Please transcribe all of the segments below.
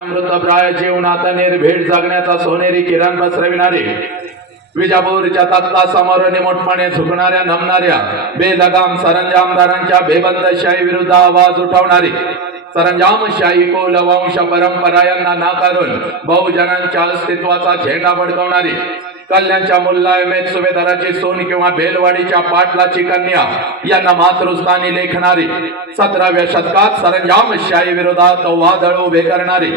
अमृतप्राय जीवनात निर्भीड जगण्याचा सोनेरी किरण पसरविणारे विजापूरच्या तख्ता समोर निमूटपणे झुकणाऱ्या नमणाऱ्या बेलगाम सरंजामदारांच्या बेबंदशाही विरुद्ध आवाज उठवणारी सरंजामशाही कुलवंश परंपरा यांना नाकारून बहुजनांच्या अस्तित्वाचा झेंडा फडकवणारी कल्याणच्या मुल्लायमेत सुभेदाराची सोन किंवा बेलवाडीच्या पाटलाची कन्या यांना मातृस्थानी लेखणारी 17व्या शतकात सरंजामशाही विरोधात वादळ उभे करणारी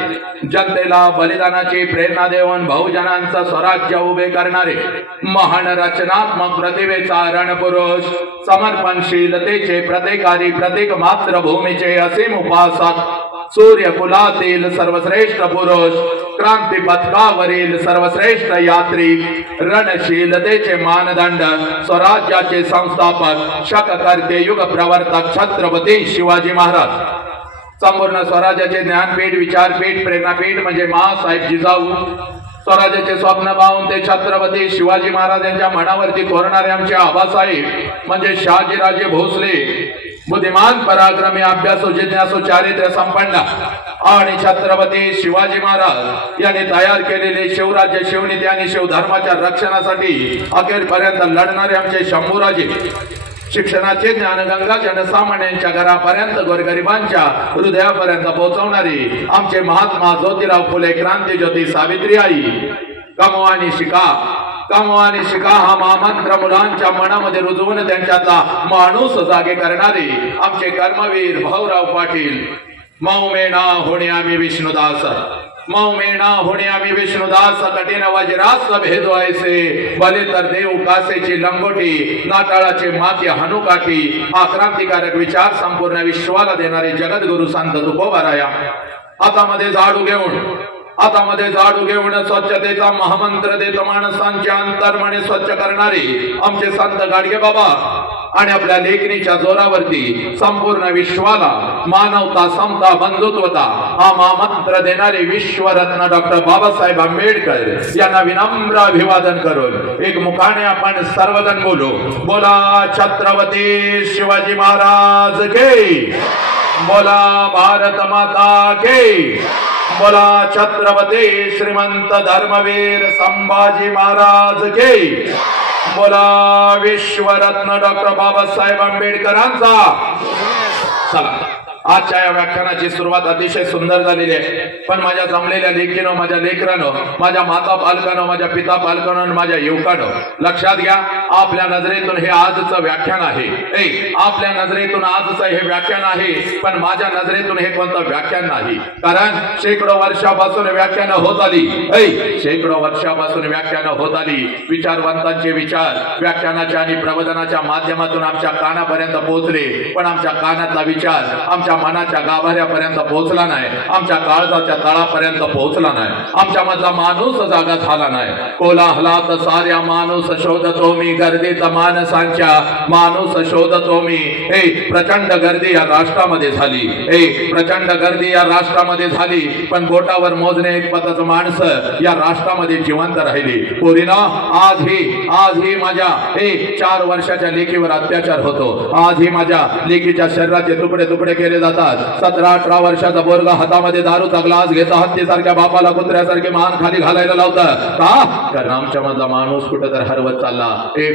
जनतेला बलिदानाची प्रेरणा देऊन बहुजनांचं स्वराज्य उभे करणारे महान रचनात्मक प्रतिभेचा रणपुरुष समर्पणशीलतेचे प्रतिकारी प्रतीक मातृभूमीचे असीम उपासक सूर्य कुलातील सर्वश्रेष्ठ पुरुष क्रांती पथकावरील सर्वश्रेष्ठ यात्री रणशीलतेचे मानदंड स्वराज्याचे संस्थापक शककर्ते युग प्रवर्तक छत्रपती शिवाजी महाराज संपूर्ण स्वराज्याचे ज्ञानपीठ विचारपीठ प्रेरणापीठ म्हणजे माँसाहेब जिजाऊ स्वराज्याचे स्वप्न पाहून ते छत्रपती शिवाजी महाराज यांच्या मनावरती कोरणारे आमचे आबासाहेब म्हणजे शहाजीराजे भोसले बुद्धिमान पराक्रमी अभ्यासू जिज्ञासू चारित्र्य संपन्न आणि छत्रपती शिवाजी महाराज यांनी तयार केलेले शिवराज्य शिवनीती आणि शिवधर्माच्या रक्षणासाठी अखेरपर्यंत लढणारे आमचे शंभूराजे शिक्षणाचे ज्ञानगंगा जनसामान्यांच्या घरापर्यंत गोरगरिबांच्या हृदयापर्यंत पोहोचवणारी आमचे महात्मा ज्योतिराव फुले क्रांती ज्योती सावित्रीबाई कमवानी शिका हा महामंत्र मुलांच्या मनामध्ये रुजवून त्यांच्यातला माणूस जागे करणारे आमचे कर्मवीर भाऊराव पाटील मौमेना होणे आम्ही विष्णुदास मौमेना होणे आम्ही विष्णुदास कठीण वज्रास भेदवायचे भले तर देव कासेची लंगोटी नाताळाचे माती हनुकाठी हा क्रांतिकारक विचार संपूर्ण विश्वाला देणारे जगद्गुरु संत तुकोबाराया हातामध्ये झाडू घेऊन स्वच्छतेचा महामंत्र देत माणसांचे अंतर्मने स्वच्छ करणारे आमचे संत गाडगे बाबा आणि आपल्या लेखणीच्या जोरावरती संपूर्ण विश्वाला मानवता समता बंधुत्वता हा महामंत्र देणारे विश्वरत्न डॉक्टर बाबासाहेब आंबेडकर यांना विनम्र अभिवादन करून एक मुखाने आपण सर्वजण बोला छत्रपती शिवाजी महाराज के बोला भारत माता के बोला छत्रपती श्रीमंत धर्मवीर संभाजी महाराज के बोला विश्वरत्न डॉक्टर बाबासाहेब आंबेडकरांचा चला आजच्या या व्याख्यानाची सुरुवात अतिशय सुंदर झालेली आहे पण माझ्या जमलेल्या लेखीनं माझ्या लेकरानं माझ्या माता पालकानं माझ्या पिता पालकानं माझ्या युवकानं लक्षात घ्या आपल्या नजरेतून हे आजचं व्याख्यान आहे आपल्या नजरेतून आजचं हे व्याख्यान आहे पण माझ्या नजरेतून हे कोणतं व्याख्यान नाही कारण शेकडो वर्षापासून व्याख्यानं होत आली शेकडो वर्षापासून व्याख्यानं होत आली विचारवंतांचे विचार व्याख्यानाच्या आणि प्रबोधनाच्या माध्यमातून आमच्या कानापर्यंत पोहोचले पण आमच्या कानातला विचार आमच्या मनाच्या गाभाऱ्यापर्यंत पोहोचला नाही आमच्या काळजाच्या तळापर्यंत पोहोचला नाही आमच्या मधला माणूस जागा झाला नाही कोलाहलात साऱ्या माणूस शोधतो मी गर्दीत माणसांच्या माणूस शोधतो मी प्रचंड गर्दी या राष्ट्रामध्ये झाली प्रचंड गर्दी या राष्ट्रामध्ये झाली पण बोटावर मोजणे एक पताच माणसं या राष्ट्रामध्ये जिवंत राहिली पोरीनं आजही माझ्या 4 वर्षाच्या लेकीवर अत्याचार होतो आजही माझ्या लेकीच्या शरीराचे तुकडे तुकडे केले जातात 17-18 वर्षाचा पोरगा हातामध्ये दारूचा ग्लास घेता हत्तीसारख्या बापाला कुत्र्यासारखे मान खाली घालायला लावतात का कारण आमच्या मधला माणूस कुठं तर हरवत चालला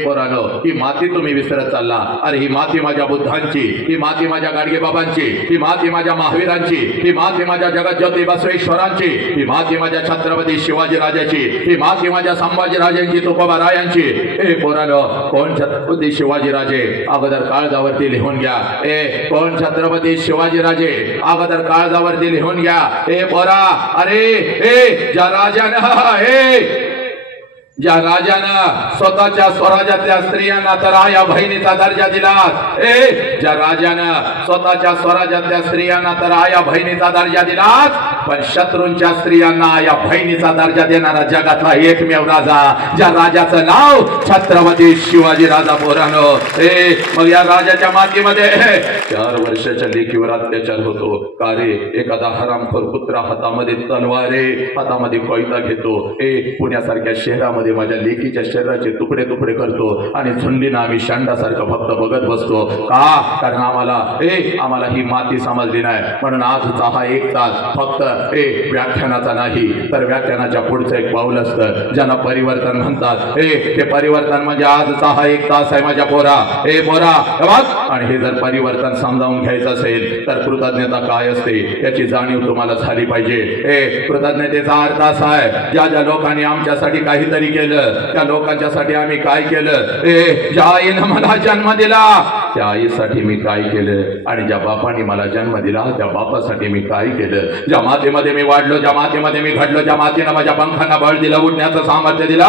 पोरानो ही माती तुम्ही विसरत चालला अरे ही माती माझ्या बुद्धांची ही माती माझ्या गाडगे बाबांची ही माती माझ्या महावीरांची ही माती माझ्या जगज्योती बसवेश्वरांची ही माती माझ्या छत्रपती शिवाजी राजाची ही माती माझ्या संभाजी राजांची तुकोबारायांची पोरानो कोण छत्रपती शिवाजी राजे अगोदर काळजावरती लिहून घ्या कोण छत्रपती शिवाजी राजे अगोदर काळजावरती लिहून घ्या पोरा अरे ज्या राजानं स्वतःच्या स्वराज्यातल्या स्त्रियांना तर आया बहिणीचा दर्जा दिला ज्या राजानं स्वतःच्या स्वराज्यातल्या स्त्रियांना तर आया बहिणीचा दर्जा दिला पण शत्रूंच्या स्त्रियांना या बहिणीचा दर्जा देणारा जगातला एकमेव राजा ज्या राजाचं नाव छत्रपती शिवाजी राजा पोरानो मग या राजाच्या मातीमध्ये 4 वर्षाच्या लेकीवर अत्याचार होतो का रे एखादा हरामखोर पुत्र हातामध्ये तलवार हातामध्ये कोयता घेतो पुण्यासारख्या शहरामध्ये माझ्या लेकीच्या शरीराचे तुकडे तुकडे करतो आणि झुंडीनं आम्ही शांडासारखं फक्त बघत बसतो का कारण आम्हाला ही माती समजली नाही म्हणून आजचा हा 1 तास फक्त व्याख्यानाचा नाही तर व्याख्यानाच्या पुढचं एक पाऊल असतं ज्यांना परिवर्तन म्हणतात. ते परिवर्तन म्हणजे आजचा हा 1 तास आहे माझ्या पोरा. पोरा आणि हे जर परिवर्तन समजावून घ्यायचं असेल तर कृतज्ञता काय असते याची जाणीव तुम्हाला झाली पाहिजे. कृतज्ञतेचा अर्थ असा आहे ज्या ज्या लोकांनी आमच्यासाठी काहीतरी केलं त्या लोकांच्यासाठी आम्ही काय केलं. ज्या आईनं मला जन्म दिला त्या आईसाठी मी काय केलं आणि ज्या बापाने मला जन्म दिला त्या बापासाठी मी काय केलं. ज्या मातीमध्ये मी वाढलो, ज्या मातीमध्ये मी घडलो, ज्या मातीनं माझ्या पंखांना बळ दिलं, उडण्याचं सामर्थ्य दिला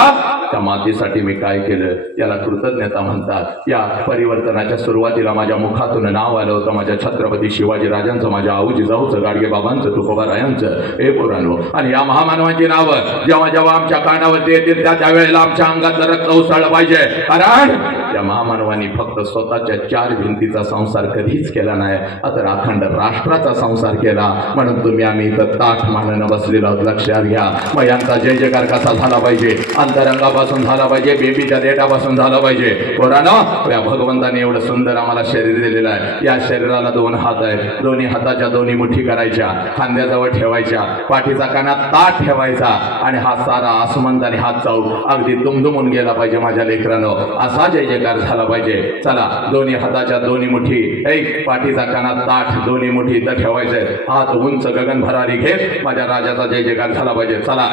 त्या मातीसाठी मी काय केलं याला कृतज्ञता म्हणतात. या परिवर्तनाच्या सुरुवातीला माझ्या मुखातून नाव आलं होतं माझ्या छत्रपती शिवाजी राजांचं, माझ्या आऊजी जाऊचं, गाडगे बाबांचं, तुकोबारायांचं. पुराणो आणि या महामानवांची नावं जेव्हा जेव्हा आमच्या कानावरती येतील त्या वेळेला आमच्या अंगातलं रक्त उसळलं पाहिजे. कारण त्या महामानवांनी फक्त स्वतःच्या 4 भिंतीचा संसार कधीच केला नाही तर अखंड राष्ट्राचा संसार केला. म्हणून तुम्ही आम्ही इथं ताठ मानानं बसलेलो आहोत. लक्षात घ्या. मग यांचा जय जयकार कसा झाला पाहिजे, अंतरंगापासून झाला पाहिजे, बेबीच्या देठापासून झाला पाहिजे. पोरांनो या भगवंताने एवढं सुंदर आम्हाला शरीर दिलेलं आहे. या शरीराला 2 हात आहेत. दोन्ही हाताच्या दोन्ही मुठी करायच्या, खांद्याजवळ ठेवायच्या, पाठीचा कानात ताट ठेवायचा आणि हा सारा आसमंत आणि हात चावू अगदी दुमदुमून गेला पाहिजे माझ्या लेकरांनो. असा जय जयकार झाला पाहिजे. चला दोन्ही हाताच्या दोन्ही मुठी, पाठीचा कानात ताट, दोन्ही मुठी इथं ठेवायचे, हात उंच गगन भरारी घेत माझ्या राजाचा जय जयकार झाला पाहिजे. चला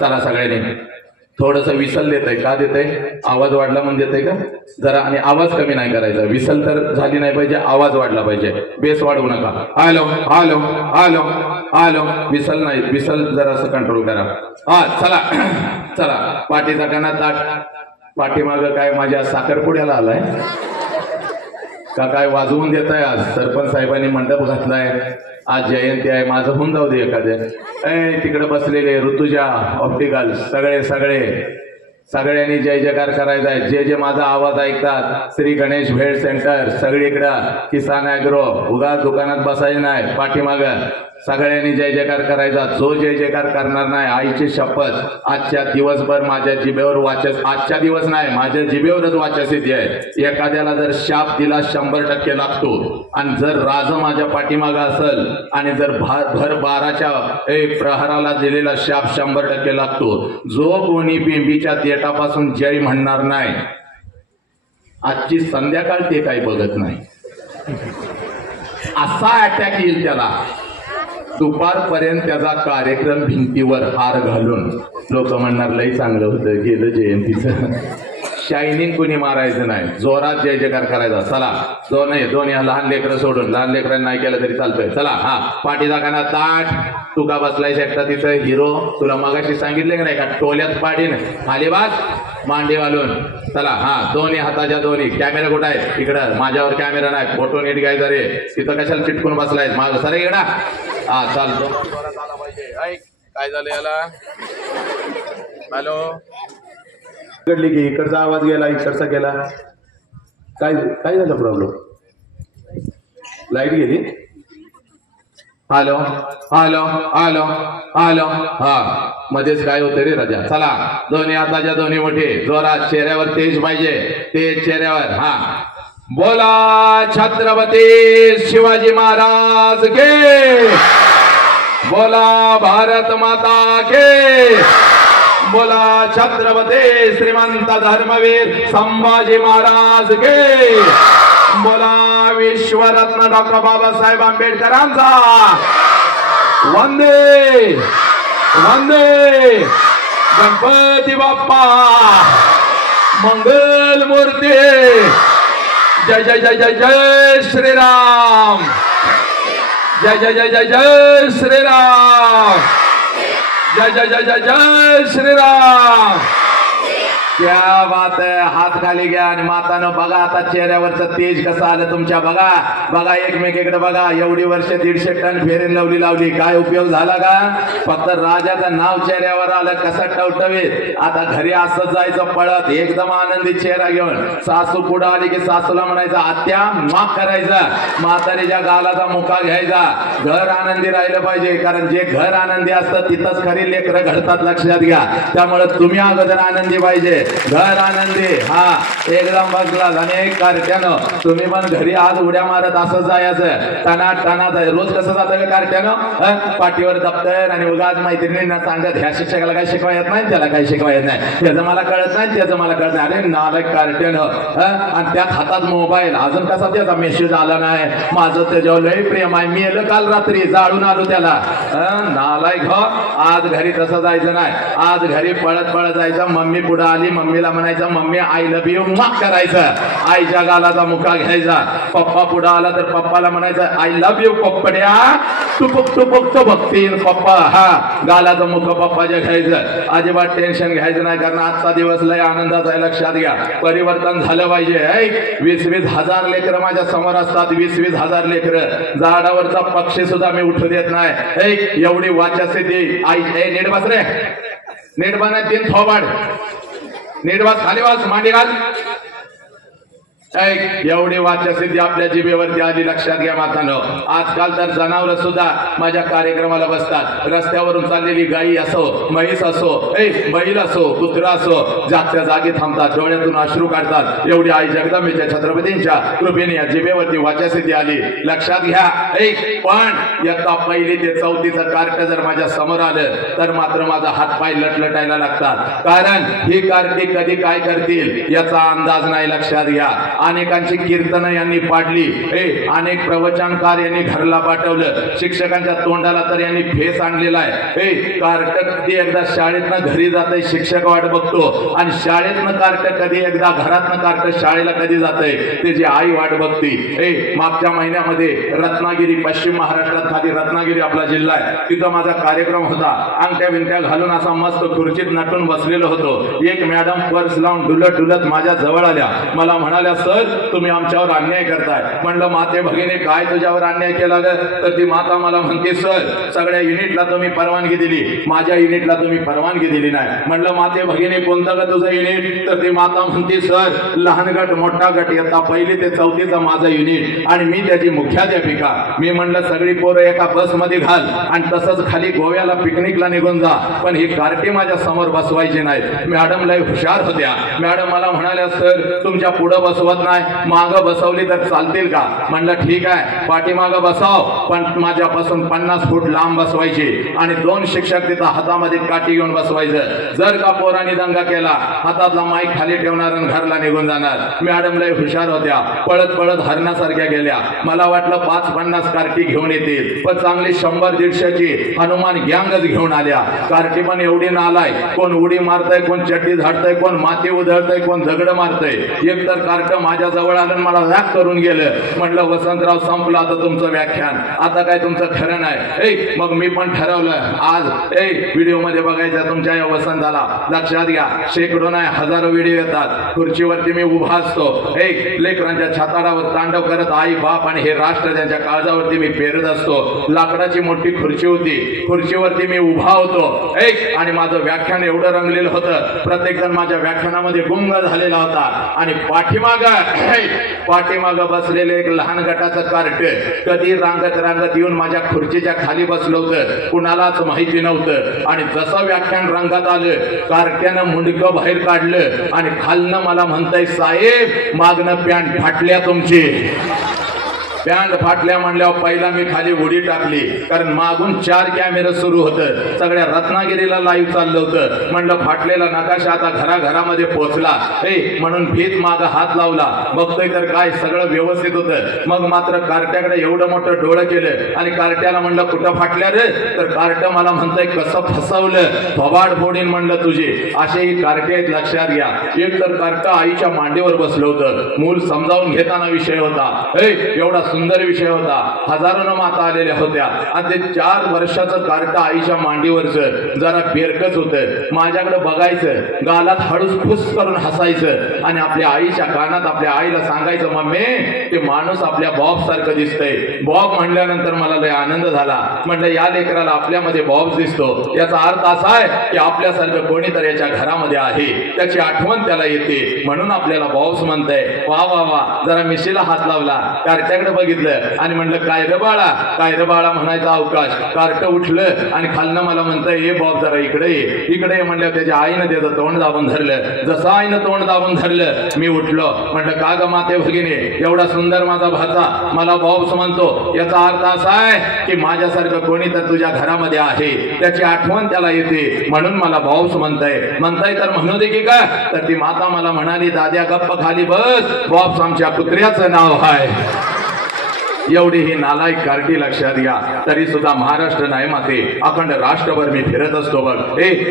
चला सगळ्यांनी थोडस विसल देतय का देतय आवाज वाढला म्हणून देतय का जरा. आणि आवाज कमी नाही करायचा. विसल तर झाली नाही पाहिजे, आवाज वाढला पाहिजे. बेस वाढवू नका. Hello hello hello hello. Whistle नाही, विसल जरा असं कंट्रोल करा. चला चला पाठीचा कानात ताट. पाठीमाग काय माझ्या साखरपुड्याला आलाय का काय वाजवून देत आहे. आज सरपंच साहेबांनी मंडप घातलाय. आज जयंती आहे. माझं होऊन जाऊ दे एखाद्या. तिकडे बसलेले ऋतुजा ऑप्टिकल सगळे सगळे सगळ्यांनी जय जयकार करायचा आहे. जे जे माझा आवाज ऐकतात श्री गणेश भेळ सेंटर सगळीकडं, किसान ॲग्रो, उगाच दुकानात बसायचं नाही, पाठीमाग सगळ्यांनी जय जयकार करायचा. जो जय जयकार करणार नाही आईची शपथ आजच्या दिवसभर माझ्या जिभेवर वाचस, आजच्या दिवस नाही माझ्या जिभेवरच वाचस येते. एखाद्याला जर शाप दिला 100% लागतो आणि जर राज माझ्या पाठीमाग असेल आणि जर भर 12च्या प्रहराला दिलेला शाप 100% लागतो. जो कोणी बिंबीच्या देठापासून जय म्हणणार नाही आजची संध्याकाळ ते काही बघत नाही. असा अटॅक येईल त्याला. दुपारपर्यंत त्याचा कार्यक्रम भिंतीवर हार घालून लोक म्हणणार लई चांगलं होतं गेलं जयंतीचं. शायनिंग कुणी मारायचं नाही, जोरात जय जयकार करायचा. चला दोन्ही लहान लेकरं सोडून, लहान लेकरांना नाही केलं तरी चालतंय. चला पाठीचा काना ताट. तू का बसलायस एकटा तिथं हिरो? तुला मगाशी सांगितले की नाही का टोल्यात पाडीन खाली बास मांडी घालून. चला दोन्ही हाताच्या दोन्ही. कॅमेरा कुठं आहे? इकडं. माझ्यावर कॅमेरा नाही, फोटो नीट घ्यायचा रे. तिथं कशाला चिटकून बसलाय? माझं सर इकडा. चालतो. काय झालं याला? हॅलो कडली की इकडचा आवाज गेला, इकडचा गेला. काय काय झालं प्रॉब्लेम? लाईट गेली. Hello hello hello hello. मध्येच काय होतं रे राजा? चला दोन्ही हाताच्या दोन्ही मोठे जोरात. चेहऱ्यावर तेज पाहिजे, तेज चेहऱ्यावर. बोला छत्रपती शिवाजी महाराज के, बोला भारत माता के, बोला छत्रपती श्रीमंत धर्मवीर संभाजी महाराज के, बोला विश्वरत्न डॉक्टर बाबासाहेब आंबेडकरांचा वंदे वंदे. गणपती बाप्पा मंगल मूर्ती. जय जय जय जय जय श्रीराम. जय जय जय जय जय श्रीराम. जय जय जय जय जय श्रीराम. क्या बात आहे. हात खाली घ्या आणि मातानं बघा आता चेहऱ्यावरचं तेज कसं आलं तुमच्या. बघा बघा एकमेकीकडे बघा. एवढी वर्ष 150 टन फेरेन लावली काय उपयोग झाला का? फक्त राजाचं नाव चेहऱ्यावर आलं. कसं टवटवीत. आता घरी असं जायचं पळत एकदम आनंदी चेहरा घेऊन. सासू पुढं आली की सासूला म्हणायचं आत्या माफ करायचा. म्हातारीच्या गालाचा मुका घ्यायचा. घर आनंदी राहिलं पाहिजे, कारण जे घर आनंदी असतं तिथंच खरी लेकरं घडतात. लक्षात घ्या. त्यामुळे तुम्ही अगोदर आनंदी पाहिजे. घर आनंदी. हा एकदम बसला. आणि कार्ट्यानं तुम्ही पण घरी आज उड्या मारत असं जायचं टनाट टनाट. रोज कसं जातं कार्ट्यानं पाठीवर दप्तर आणि उगाच मैत्रिणींना सांगत ह्या शिक्षकाला काही शिकवा येत नाही त्याला काही शिकवा येत नाही त्याचं मला कळत नाही त्याचं मला कळत नाही. अरे नालायक कार्ट्यानं आणि त्यात हातात मोबाईल. अजून कसा त्याचा मेसेज आला नाही. माझं त्याच्यावर लय प्रेम आहे. मी येलं काल रात्री जाळून आलो त्याला. नालायक हो. आज घरी तसं जायचं नाही. आज घरी पळत पळत जायचं. मम्मी पुढे आली मम्मीला म्हणायचं मम्मी आय लव्ह यू माफ करायचं. आईच्या गालाचा मुका घ्यायचा. पप्पा पुढे आला तर पप्पाला म्हणायचं आय लव्ह यू पप्पड्या. टुपुक टुपुक तो बघतील पप्पा. हा गालाचं मुख पप्पाच्या घ्यायचं. अजिबात टेन्शन घ्यायचं नाही कारण आजचा दिवस लय आनंदाचा आहे. लक्षात घ्या परिवर्तन झालं पाहिजे. 20-20 हजार लेकरं माझ्या समोर असतात. 20-20 हजार लेकरं. झाडावरचा पक्षी सुद्धा मी उठू देत नाही. एवढी वाचासिद्धी आई. नीट बस रे. नीट बस. 3 थोबाड. नीट बस. खाली बस. मांडी घाल. एवढी वाचासिद्धी आपल्या जिभेवरती आली. लक्षात घ्या मातांनो. आजकाल तर जनावर सुद्धा माझ्या कार्यक्रमाला बसतात. रस्त्यावरून चाललेली गाई असो म्हैस असो बैल असो कुत्रा असो जागच्या जागी थांबतात. डोळ्यातून अश्रू काढतात. एवढी आई जगदंबेच्या छत्रपतींच्या कृपेने या जिभेवरती वाचासिद्धी आली. लक्षात घ्या. पण इयत्ता 1ली ते 4थीचं कार्ट जर माझ्या समोर आलं तर मात्र माझा हातपाय लटलटायला लागतात. कारण ही कार्टी कधी काय करतील याचा अंदाज नाही. लक्षात घ्या. अनेकांची कीर्तनं यांनी पाडली. अनेक प्रवचनकार यांनी घरला पाठवलं. शिक्षकांच्या तोंडाला तर यांनी फेस आणलेला आहे. कार्ट कधी एकदा शाळेतनं घरी जातंय शिक्षक वाट बघतो आणि शाळेतनं कार्ट कधी एकदा घरातनं कार्ट शाळेला कधी जातंय त्याची आई वाट बघती. मागच्या महिन्यामध्ये रत्नागिरी पश्चिम महाराष्ट्रात खाली रत्नागिरी आपला जिल्हा आहे तिथं माझा कार्यक्रम होता. अंगठ्या बिंगठ्या घालून असा मस्त खुर्चीत नटून बसलेलो होतो. एक मॅडम पर्स लावून डुलत डुलत माझ्या जवळ आल्या. मला म्हणाल्या सर तुम्ही आमच्यावर अन्याय करताय. म्हणलं माते भगिनी काय तुझ्यावर अन्याय केला ग. तर ती माता मला म्हणते सर सगळ्या युनिटला तुम्ही परवानगी दिली माझ्या युनिटला तुम्ही परवानगी दिली नाही. म्हणलं माते भगिनी कोणतं ग तुझं युनिट. तर ती माता म्हणते सर लहान गट मोठा गट इयत्ता 1ली ते 4थीचं माझं युनिट आणि मी त्याची मुख्याध्यापिका. मी म्हणलं सगळी पोरं एका बसमध्ये घाल आणि तसंच खाली गोव्याला पिकनिकला निघून जा. पण ही कार्टी माझ्या समोर बसवायची नाही. मॅडम लय हुशार होत्या. मॅडम मला म्हणाल्या सर तुमच्या पुढं बसवत नाही माग बसवली तर चालतील का. म्हणलं ठीक आहे पाठीमाग बसाव पण माझ्यापासून 50 फूट लांब बसवायची आणि 2 शिक्षक तिथं हातामध्ये काठी घेऊन बसवायचं. जर का पोरांनी दंगा केला हातातला माईक खाली ठेवणार आणि घरला निघून जाणार. मॅडम लय हुशार होत्या. पळत पळत हरणासारख्या गेल्या. मला वाटलं 5-50 कार्टी घेऊन येतील पण चांगली 100-150ची हनुमान गँगच घेऊन आल्या. कार्टी पण एवढी नालाय. कोण उडी मारतय कोण चड्डी झाडतय कोण माती उधळतय कोण दगड मारतय. एक तर कार्ट माझ्या जवळ आलं मला व्याख करून गेलं. म्हटलं वसंतराव संपलं आता तुमचं व्याख्यान. आता काय तुमचं खरं नाही. मग मी पण ठरवलं आज व्हिडिओ मध्ये बघायचं तुमच्या या वसंताला. लक्षात घ्या शेकडो नाही हजारो व्हिडिओ येतात. खुर्चीवरती मी उभा असतो. लेकरांच्या छाताडावर तांडव करत आई बाप आणि हे राष्ट्र त्यांच्या काळजावरती मी पेरत असतो. लाकडाची मोठी खुर्ची होती. खुर्चीवरती मी उभा होतो आणि माझं व्याख्यान एवढं रंगलेलं होतं. प्रत्येक जण माझ्या व्याख्यानामध्ये गुंग झालेला होता आणि पाठीमाग बसलेले एक लहान गटाचं कार्ट कधी रांगत रांगत येऊन माझ्या खुर्चीच्या खाली बसलं होतं. कुणालाच माहिती नव्हतं. आणि जसं व्याख्यान रंगात आलं कार्ट्यानं मुंडकं बाहेर काढलं आणि खालनं मला म्हणताय साहेब मागणं पॅन्ट फाटल्या तुमची. पॅन्ट फाटल्या म्हणल्यावर पहिला मी खाली उडी टाकली कारण मागून 4 कॅमेरे सुरू होतं. सगळ्या रत्नागिरीला लाईव्ह चाललं होतं. म्हणलं फाटलेला नकाशा आता घराघरामध्ये पोहोचला म्हणून भीत माग हात लावला. बघतोय तर काय सगळं व्यवस्थित होतं. मग मात्र कार्ट्याकडे एवढं मोठं डोळं केलं आणि कार्ट्याला म्हणलं कुठं फाटल्या रे. तर कार्ट मला म्हणतंय कसं फसवलं थोबाड फोडीन म्हणलं तुझे. असे ही कार्टे आहेत. लक्षात घ्या. एक तर कार्ट आईच्या मांडीवर बसलं होतं. मूल समजावून घेताना विषय होता. एवढा सुंदर विषय होता. हजारोनं माता आलेल्या होत्या आणि ते 4 वर्षाचं कार्ट आईच्या मांडीवरचं जरा बेरकच होतं. माझ्याकडे बघायचं गालात हळूच फुस करून हसायचं आणि आपल्या आईच्या कानात आपल्या आईला सांगायचं मम्मी ते माणूस आपल्या बॉब सारखं दिसतंय. बॉब म्हणल्यानंतर मला लय आनंद झाला. म्हणलं या लेकराला आपल्यामध्ये बॉब दिसतो याचा अर्थ असा आहे की आपल्यासारखं कोणीतरी याच्या घरामध्ये आहे. त्याची आठवण त्याला येते म्हणून आपल्याला बॉब्स म्हणताय. वा वा वा. जरा मिशीला हात लावला. कार्ट्याकडे बघितलं आणि म्हणलं काय रे बाळा, काय रे बाळा म्हणायचा अवकाश. कार्ट उठलं आणि खालनं मला म्हणतं हे बॉब जरा इकडे ये, इकडे ये म्हणलं. त्याच्या आईनं त्याचं तोंड दाबून धरलं. जसं आईनं तोंड दाबून धरलं मी उठलो. म्हटलं का ग माते भगिनी, एवढा सुंदर माझा भाचा मला बॉब्स म्हणतो, याचा अर्थ असा आहे की माझ्यासारखं कोणी तर तुझ्या घरामध्ये आहे, त्याची आठवण त्याला येते म्हणून मला बॉब्स म्हणताय तर म्हणू दे की का. तर ती माता मला म्हणाली दाद्या गप्प खाली बस, बॉब्स आमच्या कुत्र्याचं नाव आहे. एवढी ही नालायक कार्टी लक्षात घ्या. तरी सुद्धा महाराष्ट्र नाही माते, अखंड राष्ट्रभर मी फिरत असतो बघ.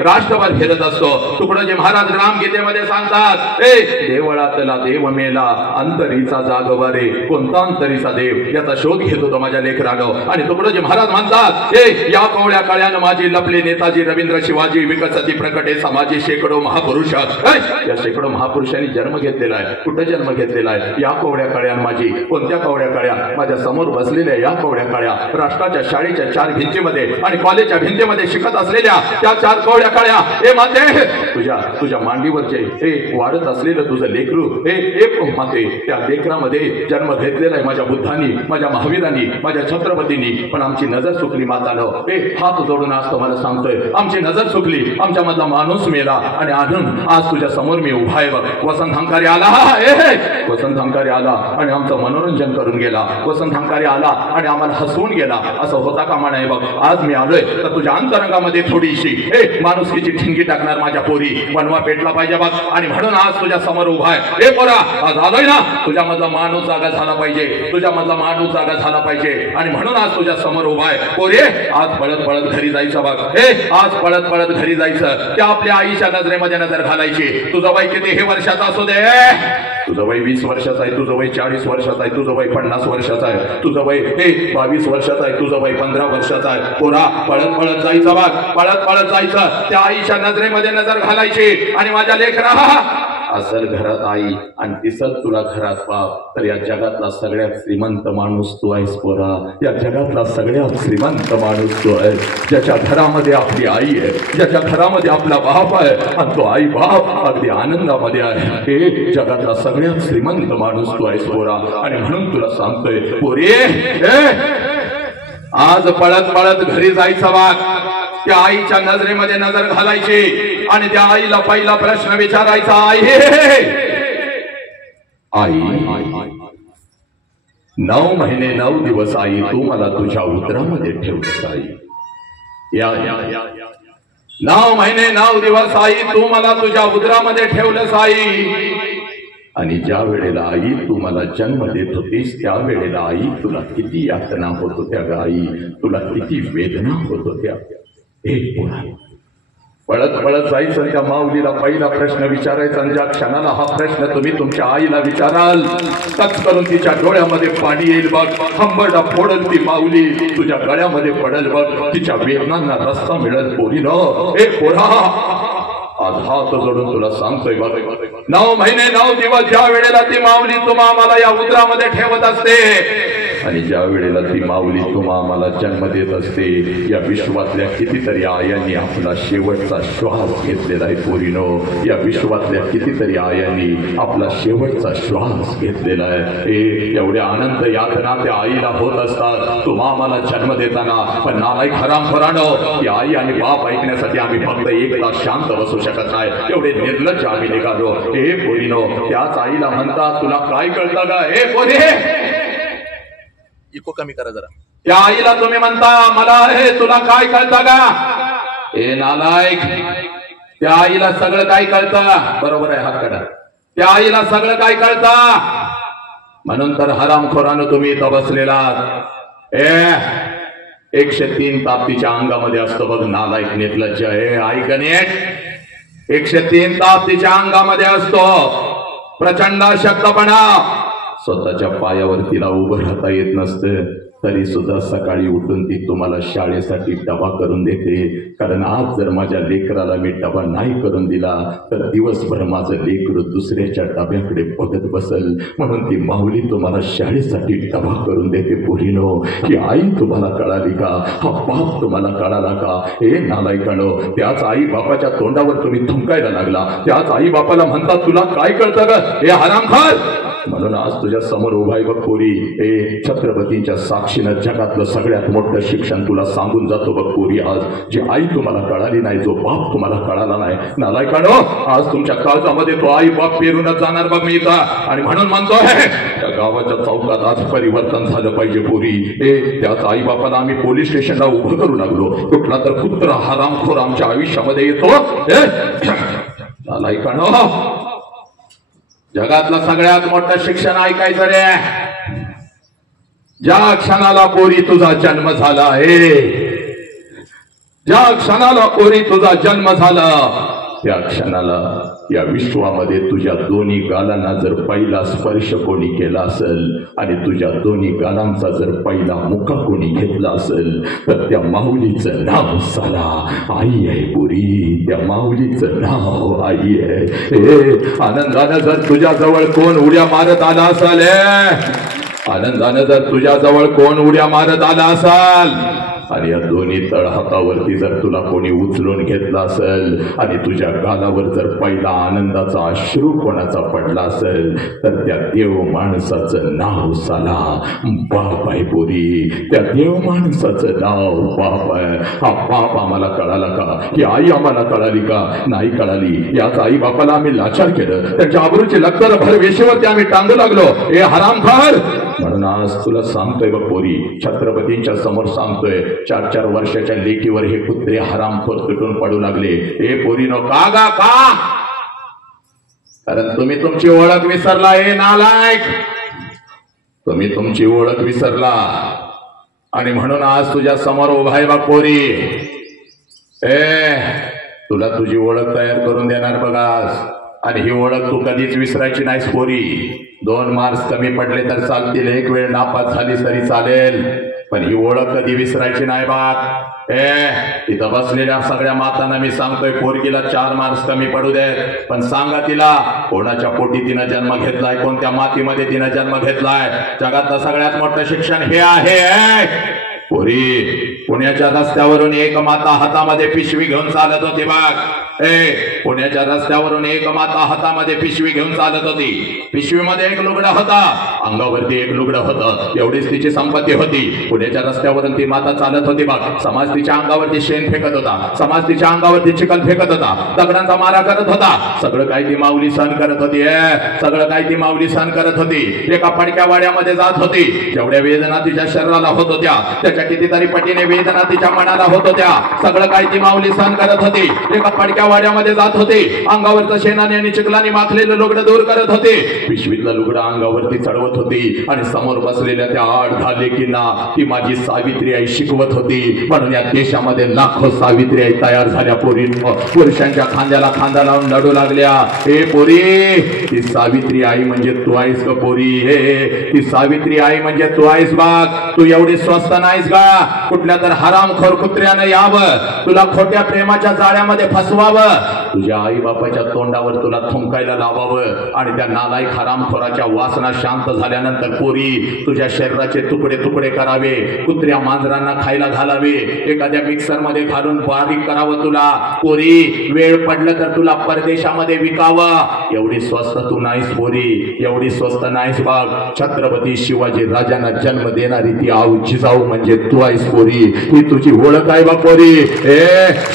राष्ट्रभर फिरत असतो. तुकडोजी महाराज रामगीतेमध्ये सांगतात, देवळातला देव मेला अंतरीचा जागवारे, कोणता अंतरीचा देव याचा शोध घेत होतो माझ्या लेकरानं. आणि तुकडोजी महाराज म्हणतात, या कोवळ्या काळ्यानं माझी लपले नेताजी रवींद्र शिवाजी विकसती प्रकटे समाजी शेकडो महापुरुष. या शेकडो महापुरुषांनी जन्म घेतलेला आहे. कुठे जन्म घेतलेला आहे? या कोवळ्या काळ्यानं माझी. कोणत्या कोवळ्या काळ्या? माझ्या समोर बसलेल्या या कोवळ्या काळ्या, राष्ट्राच्या शाळेच्या 4 भिंतीमध्ये आणि कॉलेजच्या भिंतीमध्ये शिकत असलेल्या त्या 4 कोवळ्या काळ्या. हे माते, तुझ्या मांडीवरचे वाढत असलेलं तुझं लेकरू, माते, त्या लेकरामध्ये जन्म घेतलेला आहे माझ्या बुद्धांनी, माझ्या महावीरांनी, माझ्या छत्रपतींनी. पण आमची नजर चुकली मातानो. हात जोडून आज तुम्हाला सांगतोय, आमची नजर चुकली. आमच्या मधला माणूस मेला आणि आणून आज तुझ्या समोर मी उभा आहे बघ. वसंत हंकारी आला, वसंत हंकारी आला आणि आमचं मनोरंजन करून गेला. वसंत हंकारी आला आणि आम्हाला हसवून गेला. असं होता कामा नाही बघ. आज मी आलोय तर तुझ्या अंतरंगामध्ये थोडीशी माणुसकीची ठिणगी टाकणार माझ्या पोरी. बनवा पेटला पाहिजे बघ. आणि म्हणून आज तुझ्या समोर उभा आहे. पोरा, आज आलोय ना, तुझ्या मधला माणूस जागा झाला पाहिजे, तुझ्या मधला माणूस जागा झाला पाहिजे. आणि म्हणून आज तुझ्या समोर उभा आहे. पोरे, आज पळत पळत घरी जायचं बघ. आज पळत पळत घरी जायचं. त्या आपल्या आईच्या नजरेमध्ये नजर घालायची. तुझं वय किती हे वर्षाचा असू दे, तुझं वय 20 वर्षाचा आहे, तुझं वय 40 वर्षाचा आहे, तुझं वय 50 वर्षाचा आहे, तुझं वय 22 वर्षाचा आहे, तुझं वय 15 वर्षाचा आहे. पोरा, पळत पळत जायचं बघ. पळत पळत जायचं. त्या आईच्या नजरेमध्ये नजर घालायची. आणि माझ्या लेकरा, असल घरात आई आणि दिसल तुला घरात बाप, तर या जगातला सगळ्यात श्रीमंत माणूस तू आहेस पोरा. या जगातला सगळ्यात श्रीमंत माणूस तू आहे, ज्याच्या घरामध्ये आपली आई आहे, ज्याच्या घरामध्ये आपला बाप आहे आणि तो आई बाप अगदी आनंदामध्ये आहे. जगातला सगळ्यात श्रीमंत माणूस तू आहेस पोरा. आणि म्हणून तुला सांगतोय पोरे, आज पळत पळत घरी जायचं वाघ. त्या आईच्या नजरेमध्ये नजर घालायची आणि त्या आईला पहिला प्रश्न विचारायचा, आई 9 महिने 9 दिवस आई तू मला तुझ्या उदरामध्ये ठेवलीस आई. 9 महिने 9 दिवस आई तू मला तुझ्या उदरामध्ये ठेवलंस आई. आणि ज्या वेळेला आई तू मला जन्म देत होतीस त्या वेळेला आई तुला किती यातना होत होत्या ग आई, तुला किती वेदना होत होत्या. पळत पळत जायचं. त्या माऊलीला पहिला प्रश्न विचारायचा. आणि ज्या क्षणाला हा प्रश्न तुम्ही तुमच्या आईला विचाराल, टच करून तिच्या डोळ्यामध्ये पाणी येईल बघ. हंबरडा फोडल ती माऊली, तुझ्या गळ्यामध्ये पडल बघ. तिच्या वेदनांना रस्ता मिळेल पोरीनं. पोरा, आज हात जोडून तुला सांगतोय बघ, 9 महिने 9 दिवस ज्या वेळेला ती माऊली तुम्हा आम्हाला या उदरामध्ये ठेवत असते आणि ज्या वेळेला ती माऊली तुम्हा आम्हाला जन्म देत असते, या विश्वातल्या कितीतरी आयांनी आपला शेवटचा श्वास घेतलेला आहे पोरीनो. या विश्वातल्या कितीतरी आयांनी आपला शेवटचा श्वास घेतलेला आहे. एवढ्या आनंद यातना त्या आईला होत असतात तुम्हा आम्हाला जन्म देताना. पण नालायक हरामखोरानो, की आई आणि बाप ऐकण्यासाठी आम्ही फक्त एक तास शांत बसू शकत नाही, एवढे निर्लज्ज आम्ही निघालो. पोरीनो, त्याच आईला म्हणतात तुला काय कळतं का? पोरी, इको कमी करा जरा. त्या आईला तुम्ही म्हणता मला तुला काय कळतं का? नालायक, त्या आईला सगळं काय कळतं. बरोबर आहे, हात काढा. त्या आईला सगळं काय कळतं. म्हणून तर हरामखोरानं तुम्ही इथं बसलेला. 103 ताप तिच्या अंगामध्ये असतो बघ. नालायक निर्लज्ज आहे. ऐक नीट, 103 ताप तिच्या अंगामध्ये असतो. प्रचंड शक्तपणा. स्वतःच्या पायावर तिला उभं राहता येत नसतं, तरी सुद्धा सकाळी उठून ती तुम्हाला शाळेसाठी डबा करून देते. कारण आज जर माझ्या लेकराला मी डबा नाही करून दिला तर दिवसभर माझं लेकरू दुसऱ्याच्या डब्याकडे बघत बसल. म्हणून ती माऊली तुम्हाला शाळेसाठी डबा करून देते. पोरीनो, ही आई तुम्हाला कळाली का? हा बाप तुम्हाला कळाला का? नालायकानो, त्याच आई बापाच्या तोंडावर तुम्ही थुंकायला लागला. त्याच आई बापाला म्हणतात तुला काय कळतं ग? हरामखोर, म्हणून आज तुझ्या समोर उभा आहे बघ पोरी. हे छत्रपतींच्या साक्षीनं जगातलं सगळ्यात मोठं शिक्षण तुला सांगून जातो बघ पोरी. आज जी आई तुम्हाला कळाली नाही, जो बाप तुम्हाला कळाला नाही, नालायकानो, आज तुमच्या काळजामध्ये तो आई बाप पेरूनच जाणार बघ मी इथं. आणि म्हणून म्हणतोय त्या गावाच्या चौकात आज परिवर्तन झालं पाहिजे पोरी. त्याच आई बापाला आम्ही पोलीस स्टेशनला उभं करू लागलो. कुठला तर कुत्रा हरामखोर आमच्या आयुष्यामध्ये येतो. नालायकानो, जगातलं सगळ्यात मोठं शिक्षण ऐकायचं रे. ज्या क्षणाला पोरी तुझा जन्म झाला आहे, ज्या क्षणाला पोरी तुझा जन्म झाला, त्या क्षणाला या विश्वामध्ये तुझ्या दोन्ही गालांना जर पहिला स्पर्श कोणी केला असेल आणि तुझ्या दोन्ही गालांचा जर पहिला मुका कोणी घेतला असेल तर त्या माऊलीचं नाव साला आई आहे पोरी. त्या माऊलीचं नाव आई आहे. आनंदानं जर तुझ्या जवळ कोण उड्या मारत आला असेल, आनंदानं जर तुझ्या जवळ कोण उड्या मारत आला असेल आणि या दोन्ही तळहातावरती जर तुला कोणी उचलून घेतला असेल आणि तुझ्या गालावर जर पहिला आनंदाचा अश्रू कोणाचा पडला असेल तर त्या देव माणसाचं नाव साला बाप आहे पोरी. त्या देव माणसाचं नाव बाप आहे. हा बाप आम्हाला कळाला का? ही आई आम्हाला कळाली का? नाही कळाली. याच आई बापाला आम्ही लाचार केलं, त्यांच्या आबरूची लक्तर भर वेशीवरती आम्ही टांगू लागलो. हे हरामखोर. म्हणून आज तुला सांगतोय बघ पोरी, छत्रपतींच्या समोर सांगतोय, 4-4 वर्षाच्या लेकीवर हे कुत्रे हरामखोर तुटून पडू लागले. हे पोरीनो, का गा का? कारण तुम्ही तुमची ओळख विसरला. हे नालायक, तुम्ही तुमची ओळख विसरला. आणि म्हणून आज तुझ्या समोर उभा आहे बघ पोरी. तुला तुझी ओळख तयार करून देणार बघा. आणि ही ओळख तू कधीच विसरायची नाहीस पोरी. 2 मार्क्स कमी पडले तर चालतील, एक वेळ नापास झाली तरी चालेल, पण ही ओळख कधी विसरायची नाही बात. इथं बसलेल्या सगळ्या मातांना मी सांगतोय, पोरगीला 4 मार्क्स कमी पडू दे, पण सांगा तिला कोणाच्या पोटी तिनं जन्म घेतलाय, कोणत्या मातीमध्ये तिनं जन्म घेतलाय. जगातलं सगळ्यात मोठं शिक्षण हे आहे पोरी. पुण्याच्या रस्त्यावरून एक माता हातामध्ये पिशवी घेऊन चालत होती बघ. पुण्याच्या रस्त्यावरून एक माता हातामध्ये पिशवी घेऊन चालत होती. पिशवीमध्ये एक लुगडं होता, अंगावरती एक लुगडं होतं, एवढीच तिची संपत्ती होती. पुण्याच्या रस्त्यावरून ती माता चालत होती बघ. समाज तिच्या अंगावरती शेण फेकत होता, समाज तिच्या अंगावरती चिखल फेकत होता, दगडांचा मारा करत होता. सगळं काही ती माऊली सहन करत होती. सगळं काही ती माऊली सहन करत होती. एका पडक्या वाड्यामध्ये जात होती. जेवढ्या वेदना तिच्या शरीराला होत होत्या त्याच्या कितीतरी पटीने वेदना तिच्या मनाला होत होत्या. सगळं काही ती माऊली सहन करत होती. एका पडक्या वाड्यामध्ये जात होते, अंगावरचं शेणाने आणि चिखलाने माखलेलं लुगडं दूर करत होते. पिशवीतलं लुगडं अंगावरती चढवत होती आणि समोर बसलेल्या त्या 8-10 लेकींना ती माझी सावित्री आई शिकवत होती. म्हणून या देशामध्ये लाखो सावित्री आई तयार झाल्या पोरी. पुरुषांच्या खांद्याला खांदा लावून लढू लागल्या. हे पोरी, ती सावित्री आई म्हणजे तू आहेस ग पोरी. ती सावित्री आई म्हणजे तू आहेस बघ. तू एवढी स्वस्त नाहीस का कुठल्या तर हरामखोर कुत्र्यानं यावं, तुला खोट्या प्रेमाच्या जाळ्यामध्ये फसवावं, तुझ्या आई बापाच्या तोंडावर तुला थुंकायला लावावं आणि त्या नालायक हरामखोराच्या वासना शांत झाल्यानंतर पोरी तुझ्या शरीराचे तुकडे तुकडे करावे, कुत्र्या मांजरांना खायला घालावे, एखाद्या मिक्सर मध्ये घालून बारीक करावं तुला. पोरी, वेळ पडलं तर तुला परदेशामध्ये विकावं. एवढी स्वस्त तू नाहीस पोरी, एवढी स्वस्त नाहीस बघ. छत्रपती शिवाजी राजांना जन्म देणारी ती आऊ जिजाऊ म्हणजे तू आहेस पोरी. ही तुझी ओळख आहे बघ पोरी.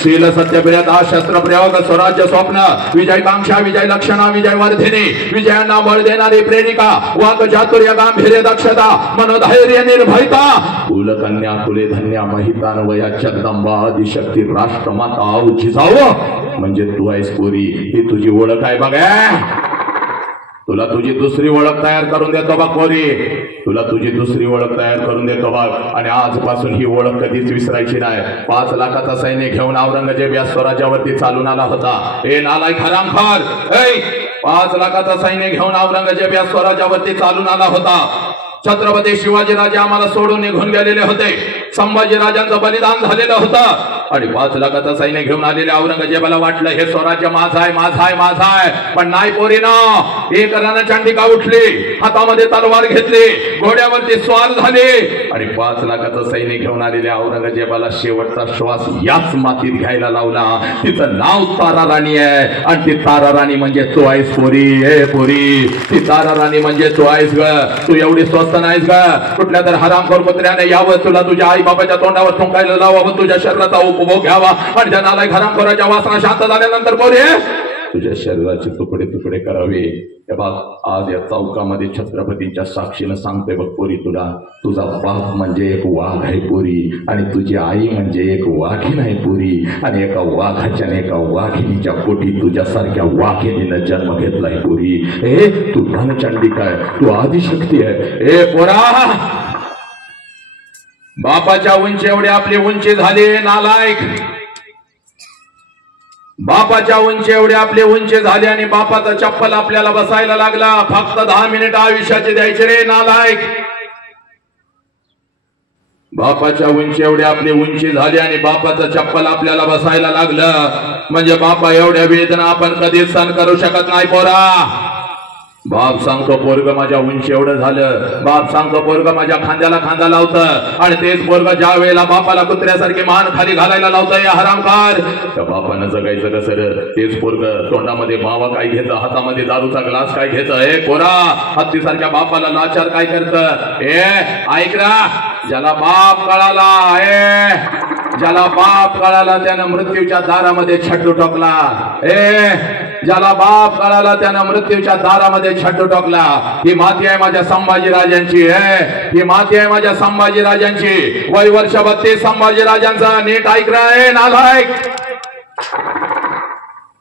शील सत्यप्रियता शस्त्रप्रयोग स्वराज्य स्वप्न विजयकांक्षा विजय लक्षणा विजय वर्धिनी विजयांना बळ देणारी प्रेरिका वाक चातुर्य गांभीर्य दक्षता मनोधैर्य निर्भयता कुलकन्या कुले धन्या महितान वया जगदंबा आदिशक्ती राष्ट्रमाता आऊ जिजाऊ म्हणजे तू आहेस पोरी. ही तुझी ओळख आहे बघ. तुला तुझी दुसरी ओळख तयार करून देतो बघ पोरी. तुला तुझी दुसरी ओळख तयार करून देतो बघ. आणि आजपासून ही ओळख कधीच विसरायची नाही. 5 लाखाचा सैन्य घेऊन औरंगजेब या स्वराज्यावरती चालून आला होता. हे नालायक हरामखोर, 5 लाखाचा सैन्य घेऊन औरंगजेब या स्वराज्यावरती चालून आला होता. छत्रपती शिवाजी राजे आम्हाला सोडून निघून गेलेले होते. संभाजी राजांचं बलिदान झालेलं होतं. आणि 5 लाखाचा सैन्य घेऊन आलेल्या औरंगजेबाला वाटलं हे स्वराज्य माझा आहे माझा आहे माझा आहे, पण नाही पोरीनं. एक रणचंडिका उठली, हातामध्ये तलवार घेतली, घोड्यावरती स्वार झाले आणि 5 लाखाचं सैन्य घेऊन आलेल्या औरंगजेबाला शेवटचा श्वास याच मातीत घ्यायला लावला. तिचं नाव तारा राणी आहे आणि ती तारा राणी म्हणजे तू आहेस पोरी. हे पोरी, ती तारा राणी म्हणजे तू आहेस ग. तू एवढी स्वस्त नाहीस ग. कुठल्या तर हरामखोर कुत्र्याने यावं, तुला तुझ्या आई बाबाच्या तोंडावर थुंकायला लावावं, तुझ्या शरीराचा उपभोग घ्यावा आणि ज्या नालायक हरामखोराच्या वासना शांत झाल्यानंतर पोरी तुझ्या शरीराचे तुकडे तुकडे करावे. हे बघ, आज या चौकामध्ये छत्रपतींच्या साक्षीनं सांगते बघ पोरी तुला, तुझा बाप म्हणजे एक वाघ आहे पोरी आणि तुझी आई म्हणजे एक वाघीण आहे पोरी. आणि एका वाघाच्या एका वाघिणीच्या पोटी तुझ्यासारख्या वाघिणीनं जन्म घेतलाय पोरी. ए तू रणचंडिका आहे, तू आदिशक्ती आहे. ए पोरा, बापाच्या उंची एवढी आपली उंची झाली नालायक. बापाच्या उंची एवढी आपली उंची झाली आणि बापाचा चप्पल आपल्याला बसायला लागला. फक्त 10 मिनिट आयुष्याचे द्यायचे रे नालायक. बापाच्या उंची एवढी आपली उंची झाली आणि बापाचं चप्पल आपल्याला बसायला लागलं म्हणजे बापा एवढ्या वेदना आपण कधीच सहन करू शकत नाही पोरा. बाप सांगतो पोरग माझ्या उंची एवढं झालं, बाप सांगतो पोरग माझ्या खांद्याला खांदा लावतं आणि तेच पोरग ज्या वेळेला बापाला कुत्र्यासारखी मान खाली घालायला लावतं या हरामखार, त्या बापानं जगायचं कसं? तेच पोरग तोंडामध्ये मावा काय घेतं, हातामध्ये दारूचा ग्लास काय घेतं. हे पोरा, हत्तीसारख्या बापाला लाचार काय करतं? ए ऐक ना, ज्याला बाप कळाला, ज्याला बाप कळाला त्यानं मृत्यूच्या दारामध्ये छड्डू टोकला. ज्याला बाप कळाला त्यानं मृत्यूच्या दारामध्ये छड्डू टोकला. ही माती आहे माझ्या संभाजीराजांची, ही माती आहे माझ्या संभाजीराजांची. वय वर्ष 32 संभाजीराजांचा. नीट ऐक रे नालायक,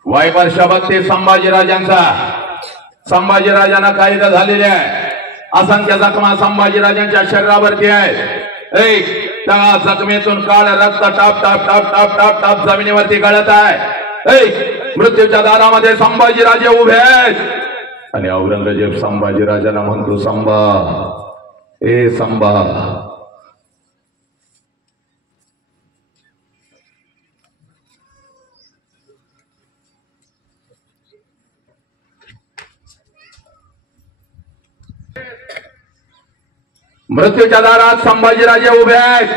वय वर्ष 32 संभाजीराजांचा. संभाजीराजांना काही तर झालेले आहे. असंख्य जखमा संभाजीराजांच्या शरीरावरती आहेत. त्या जखमेतून काळ रक्त top top top top top top जमिनीवरती गळत आहे. मृत्यूच्या दारामध्ये संभाजीराजे उभे आहेत आणि औरंगजेब संभाजीराजांना म्हणतो, संभा, ए संभा, मृत्यूच्या दारात संभाजीराजे उभे आहेत.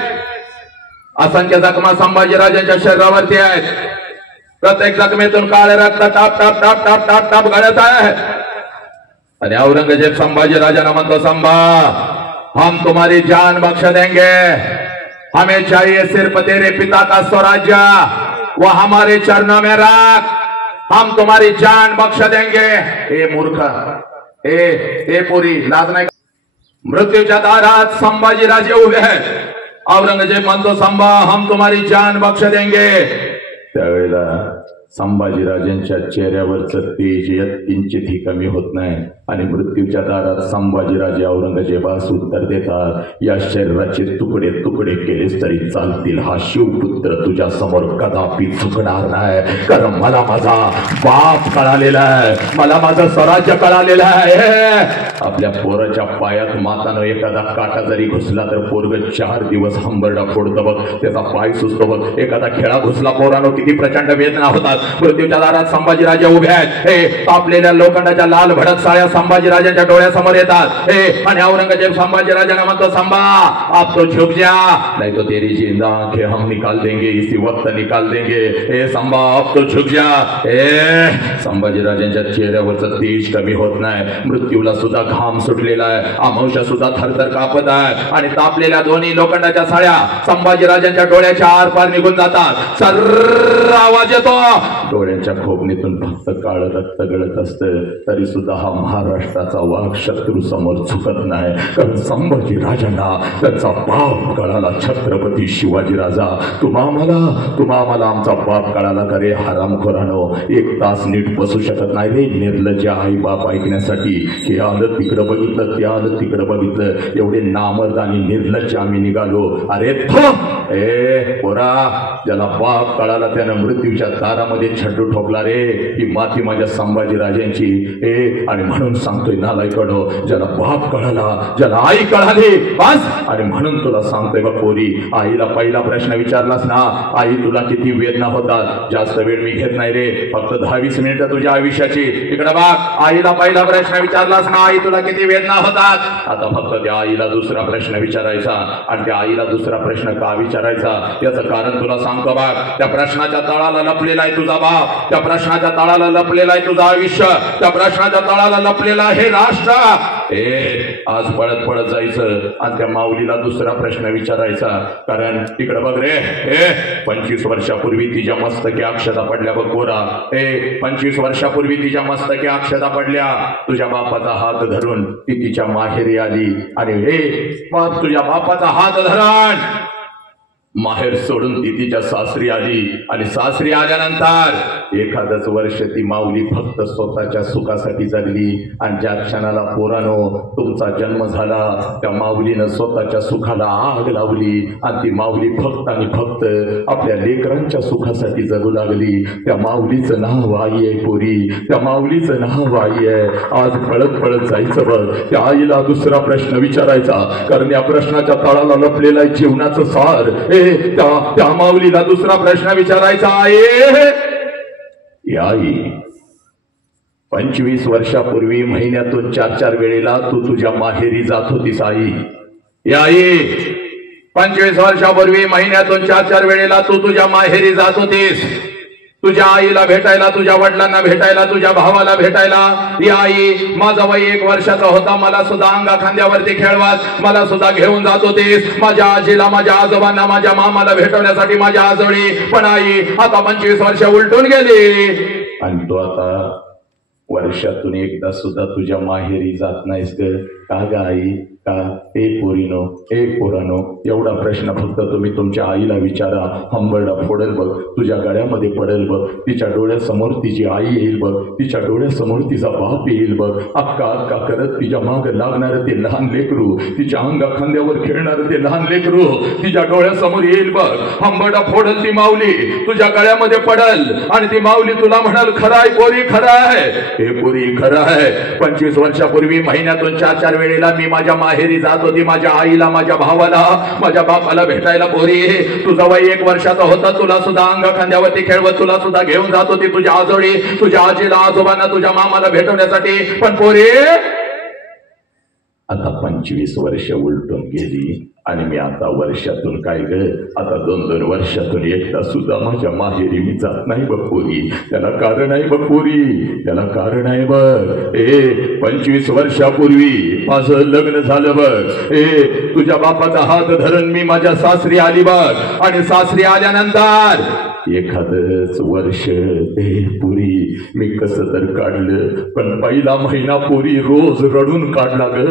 असंख्य जखमा संभाजीराजांच्या शरीरावरती आहेत. प्रत्येक जखमेतून काळे रक्त top top top top top top गळत आहे आणि औरंगजेब संभाजीराजांना म्हणतो, संभा, हम तुम्हारी जान बख्श देंगे, हमें चाहिए सिर्फ तेरे पिता का स्वराज्य, वो हमारे चरणों में रख, हम तुम्हारी जान बख्श देंगे. ए मूर्ख, ए पोरी, लाज नाही? मृत्यूच्या दारात संभाजीराजे उभे आहेत. औरंगजेब म्हणतो, संभा, हम तुम्हारी जान बख्श देंगे. त्यावेळेला संभाजीराजांच्या चेहऱ्यावरचं तेज किंचितही कमी होत नाही आणि मृत्यूच्या दारात संभाजीराजे औरंगजेबास उत्तर देतात, या शरीराचे तुकडे तुकडे केलेस तरी चालतील, हा शिवपुत्र तुझ्या समोर कदापि झुकणार नाही, कारण मला माझा बाप कळालेला आहे, मला माझं स्वराज्य कळालेलं आहे. आपल्या पोराच्या पायात मातानं एखादा काटा जरी घुसला तर पोरग 4 दिवस हंबरडा फोडतं बघ, त्याचा पाय सुचतो बघ. एखादा खेळा घुसला पोरानो किती प्रचंड वेदना होतात. मृत्यूच्या दारात संभाजीराजे उभे आहेत. तापलेल्या लोखंडाच्या लाल भडक साळ्या संभाजीराजांच्या डोळ्यासमोर येतात. आणि औरंगजेब संभाजीराजांना म्हणतो, संभा, आप तो झुक जा, नहीं तो तेरी जिंदा आंखें हम निकाल देंगे, इसी वक्त निकाल देंगे. ए संभा, आप तो झुक जा. संभाजीराजांच्या चेहऱ्यावरचं तेज कमी होत नाही. मृत्यूला सुद्धा घाम सुटलेला आहे, अमावस्या सुद्धा थरथर कापत आहे आणि तापलेल्या दोन्ही लोखंडाच्या साळ्या संभाजीराजांच्या डोळ्याच्या आरपार निघून जातात. सर्र आवाज येतो. डोळ्यांच्या खोबणीतून फक्त काळ रक्त गळत असतं तरी सुद्धा हा महाराष्ट्राचा वाघ शत्रू समोर झुकत नाही, कारण संभाजीराजांना त्यांचा बाप कळाला. छत्रपती शिवाजीराजा, तुम्हा आम्हाला आमचा बाप कळाला का रे? हरामखोरानो, 1 तास नीट बसू शकत नाही रे निर्लज्ज आई बाप ऐकण्यासाठी. हे आलं तिकडं बघितलं, ते आलं तिकडं बघितलं, एवढे नामर्द आणि निर्लज्ज आम्ही निघालो. अरे पोरा, ज्याला बाप कळाला त्यानं मृत्यूच्या दारामध्ये झड्डू ठोकला रे, ही माती माझ्या संभाजीराजांची आणि म्हणून सांगतोय नालायकडो, ज्याला बाप कळाला, ज्याला आई कळाली बस. आणि म्हणून तुला सांगतोय बघ पोरी, आईला पहिला प्रश्न विचारलास ना, आई तुला किती वेदना होतात, जास्त वेळ मी घेत नाही रे, फक्त 10-20 मिनिटं तुझ्या आयुष्याची. इकडे बघ, आईला पहिला प्रश्न विचारलास ना, आई तुला किती वेदना होतात. आता फक्त त्या आईला दुसरा प्रश्न विचारायचा. आणि त्या आईला दुसरा प्रश्न का विचारायचा याचं कारण तुला सांगतो बघ. त्या प्रश्नाच्या तळाला लपलेला आहे तुझा बाप, त्या प्रश्नाच्या तळाला लपलेला आहे तुझं आयुष्य, त्या प्रश्नाच्या तळाला लपलेला आहे राष्ट्र. आज पळत पळत जायचं आणि त्या माऊलीला दुसरा प्रश्न विचारायचा. कारण तिकडे बघ रे, 25 वर्षापूर्वी तिच्या मस्तकी अक्षता पडल्या बघ पोरा. 25 वर्षापूर्वी तिच्या मस्तकी अक्षता पडल्या. तुझ्या बापाचा हात धरून ती तिच्या माहेरी आली. आणि बाप तुझ्या बापाचा हात धरण माहेर सोडून ती तिच्या सासरी आली. आणि सासरी आल्यानंतर एखादच वर्ष ती माऊली फक्त स्वतःच्या सुखासाठी जगली. आणि ज्या क्षणाला पोरानो तुमचा जन्म झाला, त्या माऊलीनं स्वतःच्या सुखाला आग लावली. आणि ती माऊली फक्त आणि फक्त आपल्या लेकरांच्या सुखासाठी जगू लागली. त्या माऊलीचं नाव आई आहे पोरी, त्या माऊलीचं नाव आई आहे. आज पळत पळत जायचं बघ, त्या आईला दुसरा प्रश्न विचारायचा. कारण या प्रश्नाच्या तळाला लपलेला आहे जीवनाचं सार. त्या माऊलीला दुसरा प्रश्न विचारायचा. आई 25 वर्षापूर्वी महिन्यातून 4-4 वेळेला तू तुझ्या माहेरी जात होतीस आई. आई 25 वर्षापूर्वी महिन्यातून 4-4 वेळेला तू तुझ्या माहेरी जात होतीस, तुझ्या आईला भेटायला, तुझ्या वडिलांना भेटायला, तुझ्या भावाला भेटायला. ही आई माझा वय 1 वर्षाचा होता, मला सुद्धा अंगा खांद्यावरती खेळवत मला सुद्धा घेऊन जात होतीस. माझ्या आजीला, माझ्या आजोबांना, माझ्या मामाला भेटवण्यासाठी माझ्या आजोळी. पण आई आता 25 वर्ष उलटून गेली आणि तू आता वर्षातून एकदा सुद्धा तुझ्या माहेरी जात नाहीस का ग आई? का पोरीनो, पोरानो, एवढा प्रश्न फक्त तुम्ही तुमच्या आईला विचारा. हंबरडा फोडेल बघ, तुझ्या गळ्यामध्ये पडेल बघ, तिच्या डोळ्यासमोर तिची आई येईल बघ, तिच्या डोळ्यासमोर तिचा बाप येईल बघ. अक्का अक्का करत तिच्या माग लागणार ते लहान लेकरू, तिच्या अंगा खांद्यावर खेळणार ते लहान लेकरू तिच्या डोळ्यासमोर येईल बघ. हंबरडा फोडेल ती माऊली, तुझ्या गळ्यामध्ये पडल आणि ती माऊली तुला म्हणाल, खरं आहे पोरी, खरं आहे हे पोरी, खरं आहे. 25 वर्षापूर्वी महिन्यातून 4-4 वेळेला मी माझ्या माहेरी जात होती, माझ्या आईला, माझ्या भावाला, माझ्या बापाला भेटायला. पोरी तुझा वय 1 वर्षाचा होता, तुला सुद्धा अंगा खांद्यावरती खेळवत तुला सुद्धा घेऊन जात होती तुझ्या आजोळी, तुझ्या आजीला, आजोबांना, तुझ्या मामाला भेटवण्यासाठी. पण पोरी आता 25 वर्ष उलटून गेली आणि मी आता वर्षातून काय ग, आता 2-2 वर्षातून एकदा सुद्धा माझ्या माहेरी मी जात नाही बघ पोरी. त्याला कारण आहे बघ पोरी, त्याला कारण आहे बघ. 25 वर्षापूर्वी माझं लग्न झालं बघ. तुझ्या बापाचा हात धरून मी माझ्या सासरी आली बघ. आणि सासरी आल्यानंतर एखादच वर्ष पुरी मी कसं तर काढलं, पण पहिला महिना पोरी रोज रडून काढला ग,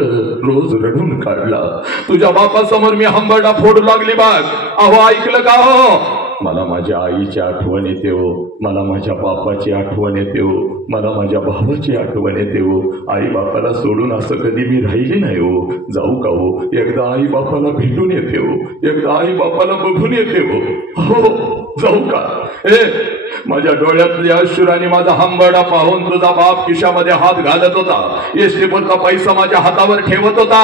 रोज रडून काढला. तुझ्या बापासमोर मी हंबरडा फोडू लागली बघ. अहो ऐकलं का हो? मला माझ्या आईची आठवण येते हो, मला माझ्या बापाची आठवण येते हो, मला माझ्या भावाची आठवण येते हो. आई बापाला सोडून असं कधी मी राहिली नाही हो. जाऊ का हो? एकदा आई बापाला भेटून येते हो, एकदा आई बापाला बघून येते हो. जाऊ का? माझ्या डोळ्यातल्या अश्रुराने माझा हंबरडा पाहून तुझा बाप खिशामध्ये हात घालत होता, एसटीपुरचा पैसा माझ्या हातावर ठेवत होता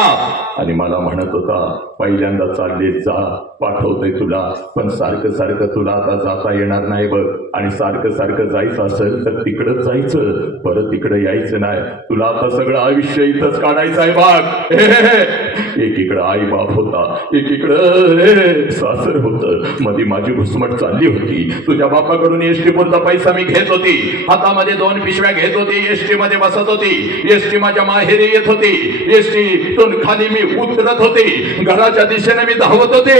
आणि मला म्हणत होता, पहिल्यांदा चालले जा, पाठवतोय तुला, पण सारखं सारखं तुला आता जाता येणार नाही बघ. आणि सारखं सारखं जायचं असेल तर तिकडच जायचं, परत इकडे यायचं नाही. तुला आता सगळं आयुष्य इथंच काढायचं आहे बघ. एकीकडं आई बाप होता, एकीकडं सासर होतं. मध्ये माझी घुसमट चालली होती. तुझ्या बापाकडून एसटीपुरचा पैसा मी घेत होती, हातामध्ये 2 पिशव्या घेत होती, एसटी मध्ये बसत होती, एसटी माझ्या माहेरी येत होती, एसटीतून खाली मी उतरत होती, घराच्या दिशेने मी धावत होते.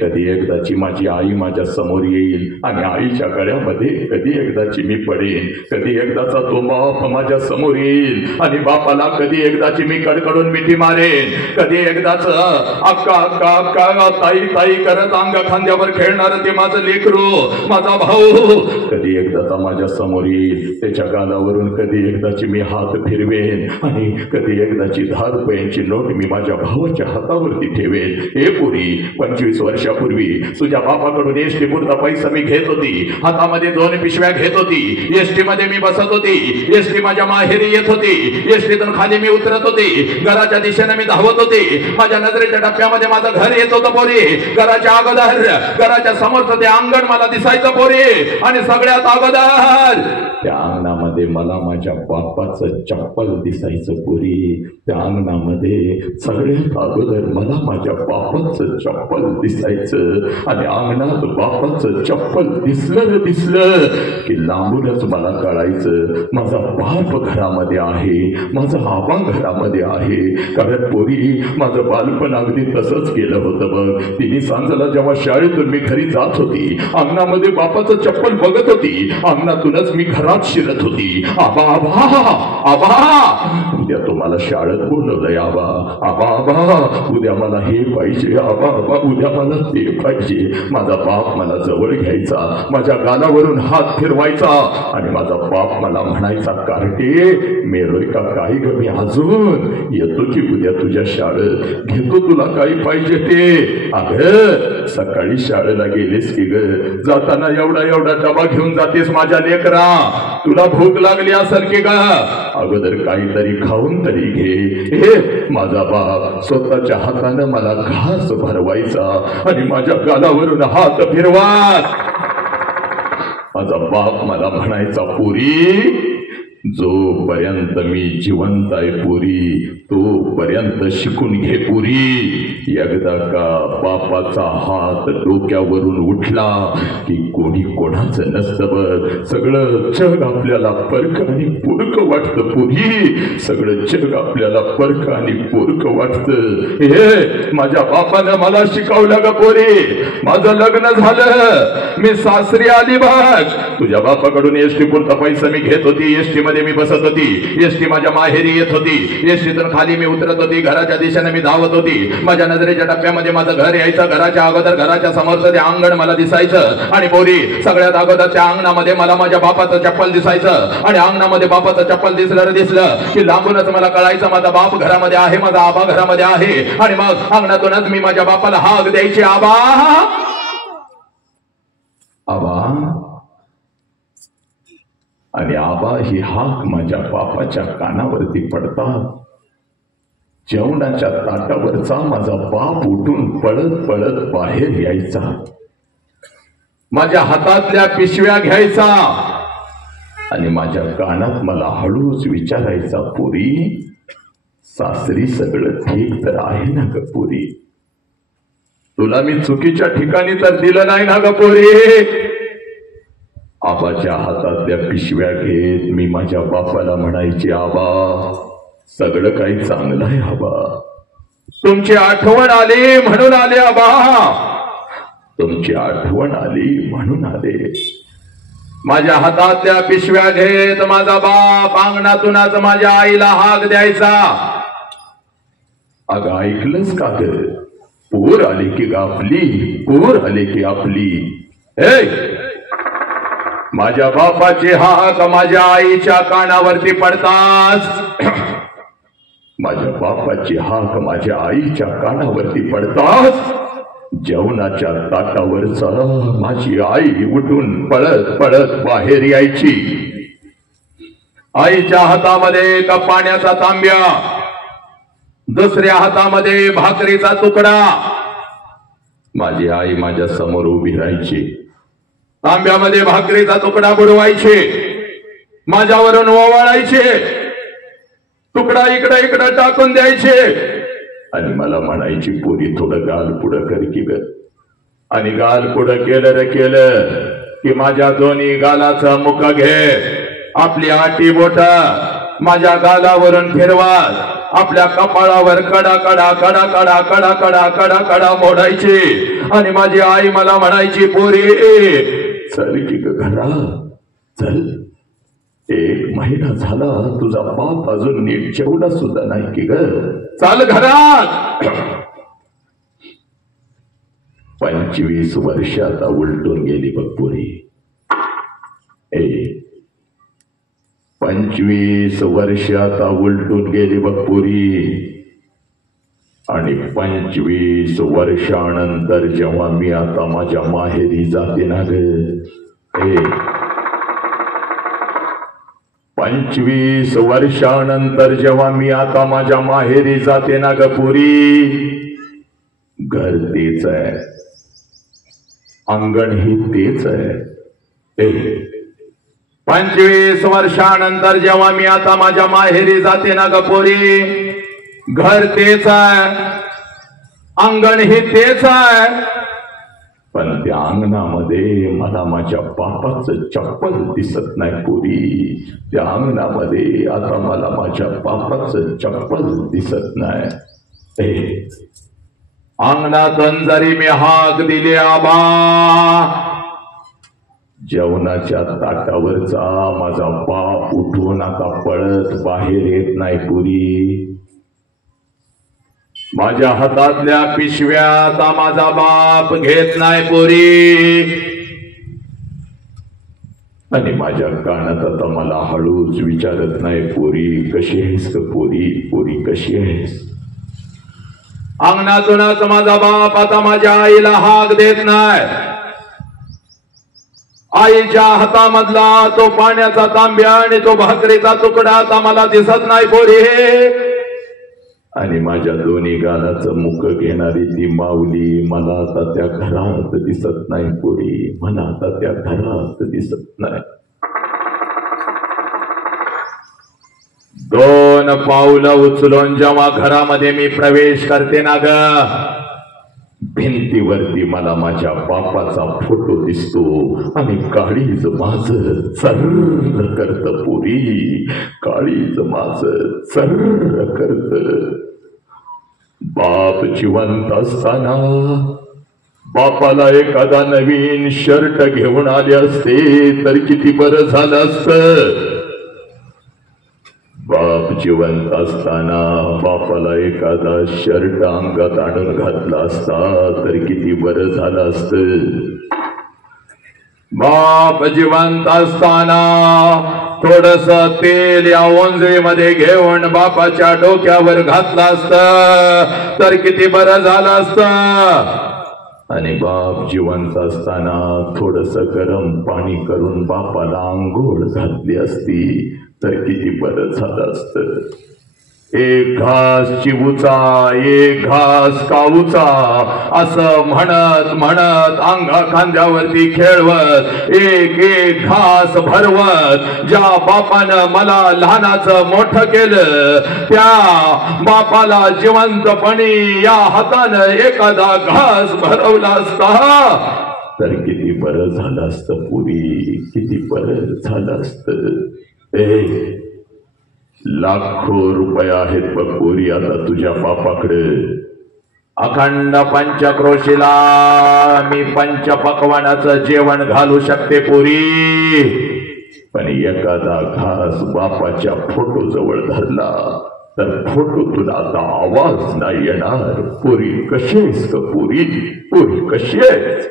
कधी एकदाची माझी आई माझ्या समोर येईल आणि आईच्या गळ्यामध्ये कधी एकदाची मी पडेन. कधी एकदाचा तो बाप माझ्या समोर येईल आणि बापाला कधी एकदाची मी कडकडून मिठी मारेन. कधी एकदाच अक्का अक्का अक्का ताई ताई करत अंगा खांद्यावर खेळणार ते माझं लेकरू, माझा भाऊ, कधी एकदाचा माझ्या समोर येईल, त्याच्या गालावरून कधी एकदाची मी हात फिरवेन आणि कधी एकदाची 10 रुपयांची नोट मी माझ्या भावाच्या हातावरती ठेवेन. हे पुरी 25 वर्षापूर्वी तुझ्या बापाकडून एसटी पुरता पैसा मी घेत होती, हातामध्ये 2 पिशव्या घेत होती, एसटी मध्ये मी बसत होती, एसटी माझ्या माहेरी येत होती, एसटीतून खाली मी उतरत होती, घराच्या दिशेने मी धावत होती, माझ्या नजरेच्या टप्प्यामध्ये माझं घर येत होतं पोरी, घराच्या अगोदर घराच्या समोरचं ते अंगण मला दिसायचं पोरी, आणि सगळ्यात अगोदर त्या अंगणामध्ये मला माझ्या बापाचं चप्पल दिसायचं पोरी, त्या अंगणामध्ये सगळ्यात अगोदर मला माझ्या बापाचं चप्पल दिसायचं, आणि अंगणात बापाचं चप्पल दिसलं की लांबूनच मला कळायचं माझा बाप घरामध्ये आहे, माझा आबा घरामध्ये आहे. कारण पोरी माझं बालपण अगदी तसंच केलं होतं बघ. तिने सांजाला जेव्हा शाळेतून मी घरी जात होती, अंगणामध्ये बापाचं चप्पल बघत होती, अंगणातूनच मी घरात शिरत होती. आबा आबा आबा, उद्या तुम्हाला शाळेत बोलवलंय आबा, आबा आबा उद्या मला हे पाहिजे, आबा आबा उद्या मला ते पाहिजे. माझा बाप मला जवळ घ्यायचा, माझ्या गालावरून हात फिरवायचा, आणि माझा बाप मला म्हणायचा, कार्टे मेलोय का काय ग मी अजून, येतो की उद्या तुझ्या शाळेत, घेतो तुला काही पाहिजे ते. अगं सकाळी शाळेला गेलीस की ग, जाताना एवढा डबा घेऊन जातेस माझ्या लेकरा, तुला भूक लागली असेल की ग, अगोदर काहीतरी खाऊन तरी घे. हे माझा बाप स्वतःच्या हातानं मला घास भरवायचा आणि माझ्या गालावरून हात फिरवात. माझा बाप मला म्हणायचा, पुरी जोपर्यंत मी जिवंत आहे पुरी, तोपर्यंत शिकून घे पुरी. एकदा का बापाचा हात डोक्यावरून उठला की कोणी कोणाचं नसतं बघ. सगळं जग आपल्याला परक आणि पुरक वाटतं पुरी, सगळं जग आपल्याला परक आणि पुरक वाटतं. हे माझ्या बापानं मला शिकवलं ग पोरी. माझं लग्न झालं, मी सासरी आली बघ. तुझ्या बापाकडून एसटी पुरता पैसा मी घेत होती, एसटी मध्ये मी बसत होती, एसटी माझ्या माहेरी येत होती, एसटीतून खाली मी उतरत होती, घराच्या दिशेने मी धावत होती, माझ्या नजरेच्या टप्प्यामध्ये माझं घर यायचं, घराच्या अगोदर घराच्या समोरचं ते अंगण मला दिसायचं. आणि पोरी सगळ्यात अगोदर त्या अंगणामध्ये मला माझ्या बापाचं चप्पल दिसायचं, आणि अंगणामध्ये बापाचं चप्पल दिसलं की लांबूनच मला कळायचं माझा बाप घरामध्ये आहे, माझा आबा घरामध्ये आहे. आणि मग अंगणातूनच मी माझ्या बापाला हाक द्यायची, आबा आबा. आणि आबा ही हाक माझ्या बापाच्या कानावरती पडतात. जेवणाच्या ताटावरचा माझा बाप उठून पळत पळत बाहेर यायचा, माझ्या हातातल्या पिशव्या घ्यायचा आणि माझ्या कानात मला हळूच विचारायचा, पुरी सासरी सगळं ठीक तर आहे ना ग पुरी, तुला मी चुकीच्या ठिकाणी तर दिलं नाही ना ग पोरी. आबाच्या हातातल्या पिशव्या घेत मी माझ्या बापाला म्हणायचे, आबा सगळं काही चांगलं आहे आबा, तुमची आठवण आली म्हणून आले आबा, तुमची आठवण आली म्हणून आले. माझ्या हातातल्या पिशव्या घेत माझा बाप अंगणातूनच माझ्या आईला हाक द्यायचा. अगं ऐकलंच का ग, पूर आले की आपली, पूर आले की आपली. माझ्या बापाची हाक माझ्या आईच्या कानावरती पडताच, माझ्या बापाची हाक माझ्या आईच्या कानावरती पडताच जेवणाच्या ताटावरचा माझी आई उठून पळत पळत बाहेर यायची. आईच्या हातामध्ये एका पाण्याचा तांब्या, दुसऱ्या हातामध्ये भाकरीचा तुकडा. माझी आई माझ्या समोर उभी राहायची, तांब्यामध्ये भाकरीचा तुकडा बुडवायचे, माझ्यावरून ओवाळायचे, तुकडा इकडे इकडे टाकून द्यायचे आणि मला म्हणायची, पोरी थोडं गाल पुढं कर की ग. आणि गाल पुढं केलं रे केलं की माझ्या दोन्ही गालाचा मुका घे, आपली आटी बोट माझ्या गालावरून फिरवा, आपल्या कपाळावर कडा कडा कडा कडा कडा कडा कडा कडा मोडायची. आणि माझी आई मला म्हणायची, पोरी चल की ग घरा चल, 1 महिना झाला तुझा बाप अजून नीट जेवला सुद्धा नाही की ग, चाल घरात. 25 वर्ष आता उलटून गेली बघ पोरी, 25 वर्ष आता उलटून गेली बघ पुरी, आणि 25 वर्षानंतर जेव्हा मी आता माझ्या माहेरी जाते ना ग, 25 वर्षानंतर जेव्हा मी आता माझ्या माहेरी जाते ना ग पुरी, घर तेच आहे, अंगण ही तेच आहे. 25 वर्षानंतर जेव्हा मी आता माझ्या माहेरी जाते ना ग पोरी, घर तेच आहे, अंगण ही तेच आहे, पण त्या अंगणामध्ये मला माझ्या बापाचं चप्पल दिसत नाही पुरी. त्या अंगणामध्ये आता मला माझ्या बापाचं चप्पल दिसत नाही. अंगणातून जरी मी हाक दिली आबा, जेवणाच्या ताटावरचा माझा बाप उठून आता पळत बाहेर येत नाही पुरी. माझ्या हातातल्या पिशव्या आता माझा बाप घेत नाही पुरी, आणि माझ्या कानात आता मला हळूच विचारत नाही पुरी कशी आहेस ग पुरी, पुरी कशी आहेस. अंगणातूनच माझा बाप आता माझ्या आईला हाक देत नाही. आईच्या हातामधला तो पाण्याचा तांब्या आणि तो भाकरीचा तुकडा आता मला दिसत नाही पोरी. आणि माझ्या दोन्ही गालाचं मुख घेणारी ती माऊली मला आता त्या घरात दिसत नाही पोरी, मला आता त्या घरात दिसत नाही. 2 पावलं उचलून जेव्हा घरामध्ये मी प्रवेश करते ना ग, भिंतीवरती मला माझ्या बापाचा फोटो दिसतो, आणि काळीज माझं सर्र करत पुरी, काळीज माझं सर्र करत. बाप जिवंत असताना बापाला एखादा नवीन शर्ट घेऊन आले असते तर किती बरं झालं असतं. बाप जिवंत असताना बापाला एखादा शर्ट अंगात आणून घातला असता तर किती बरं झालं असतं. बाप जिवंत असताना थोडस तेल या ओंजळीमध्ये घेऊन बापाच्या डोक्यावर घातलं असतं तर किती बरं झालं असतं. आणि बाप जिवंत असताना थोडस गरम पाणी करून बापाला आंघोळ घातली असती तर किती बरं झालं असतं. एक घास चिवूचा, एक घास काऊचा, असं म्हणत म्हणत अंगा खांद्यावरती खेळवत एक एक घास भरवत ज्या बापानं मला लहानाचं मोठं केलं, त्या बापाला जिवंतपणी या हातानं एखादा घास भरवला असता तर किती बरं झालं असतं पुरी, किती बरं झालं असतं. लाखो रुपये आहेत बघ पोरी आता तुझ्या बापाकडे. अखंड पंचक्रोशीला मी पंचपक्वानाचं जेवण घालू शकते पोरी, पण एखादा घास बापाच्या फोटो जवळ धरला तर फोटोतून आता आवाज नाही येणार. पोरी कशी आहेस ग पुरी, पुरी कशी आहेस.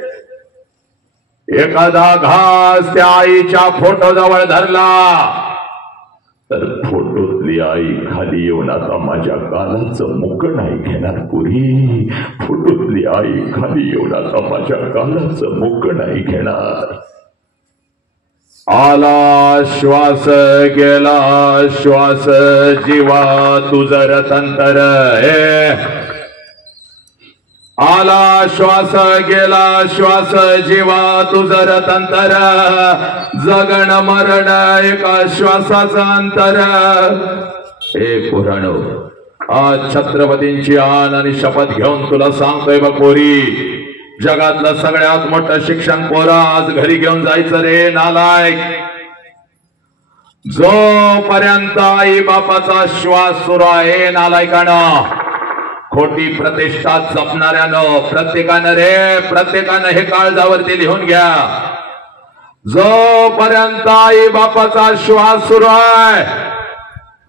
एखादा घास त्या आईच्या फोटो जवळ धरला तर फोटोतली आई खाली येऊन आता माझ्या गालाचं मुक नाही घेणार पुरी. फोटोतली आई खाली येऊन आता माझ्या गालाचं मुक नाही घेणार. आला श्वास गेला श्वास जीवा तुझं रतंतर, आला श्वास गेला श्वास जीवा तुझं रतंतर, जगण मरण एका श्वासाचं अंतर. हे पुराणो, आज छत्रपतींची आन आणि शपथ घेऊन तुला सांगतोय बघ पोरी, जगातलं सगळ्यात मोठं शिक्षण पोरा आज घरी घेऊन जायचं रे नालायक. जोपर्यंत आई बापाचा श्वास सुरू आहे नालायकानं, खोटी प्रतिष्ठा जपणाऱ्यानं, प्रत्येकानं हे काळजावरती लिहून घ्या. जोपर्यंत आई बापाचा श्वास सुरू आहे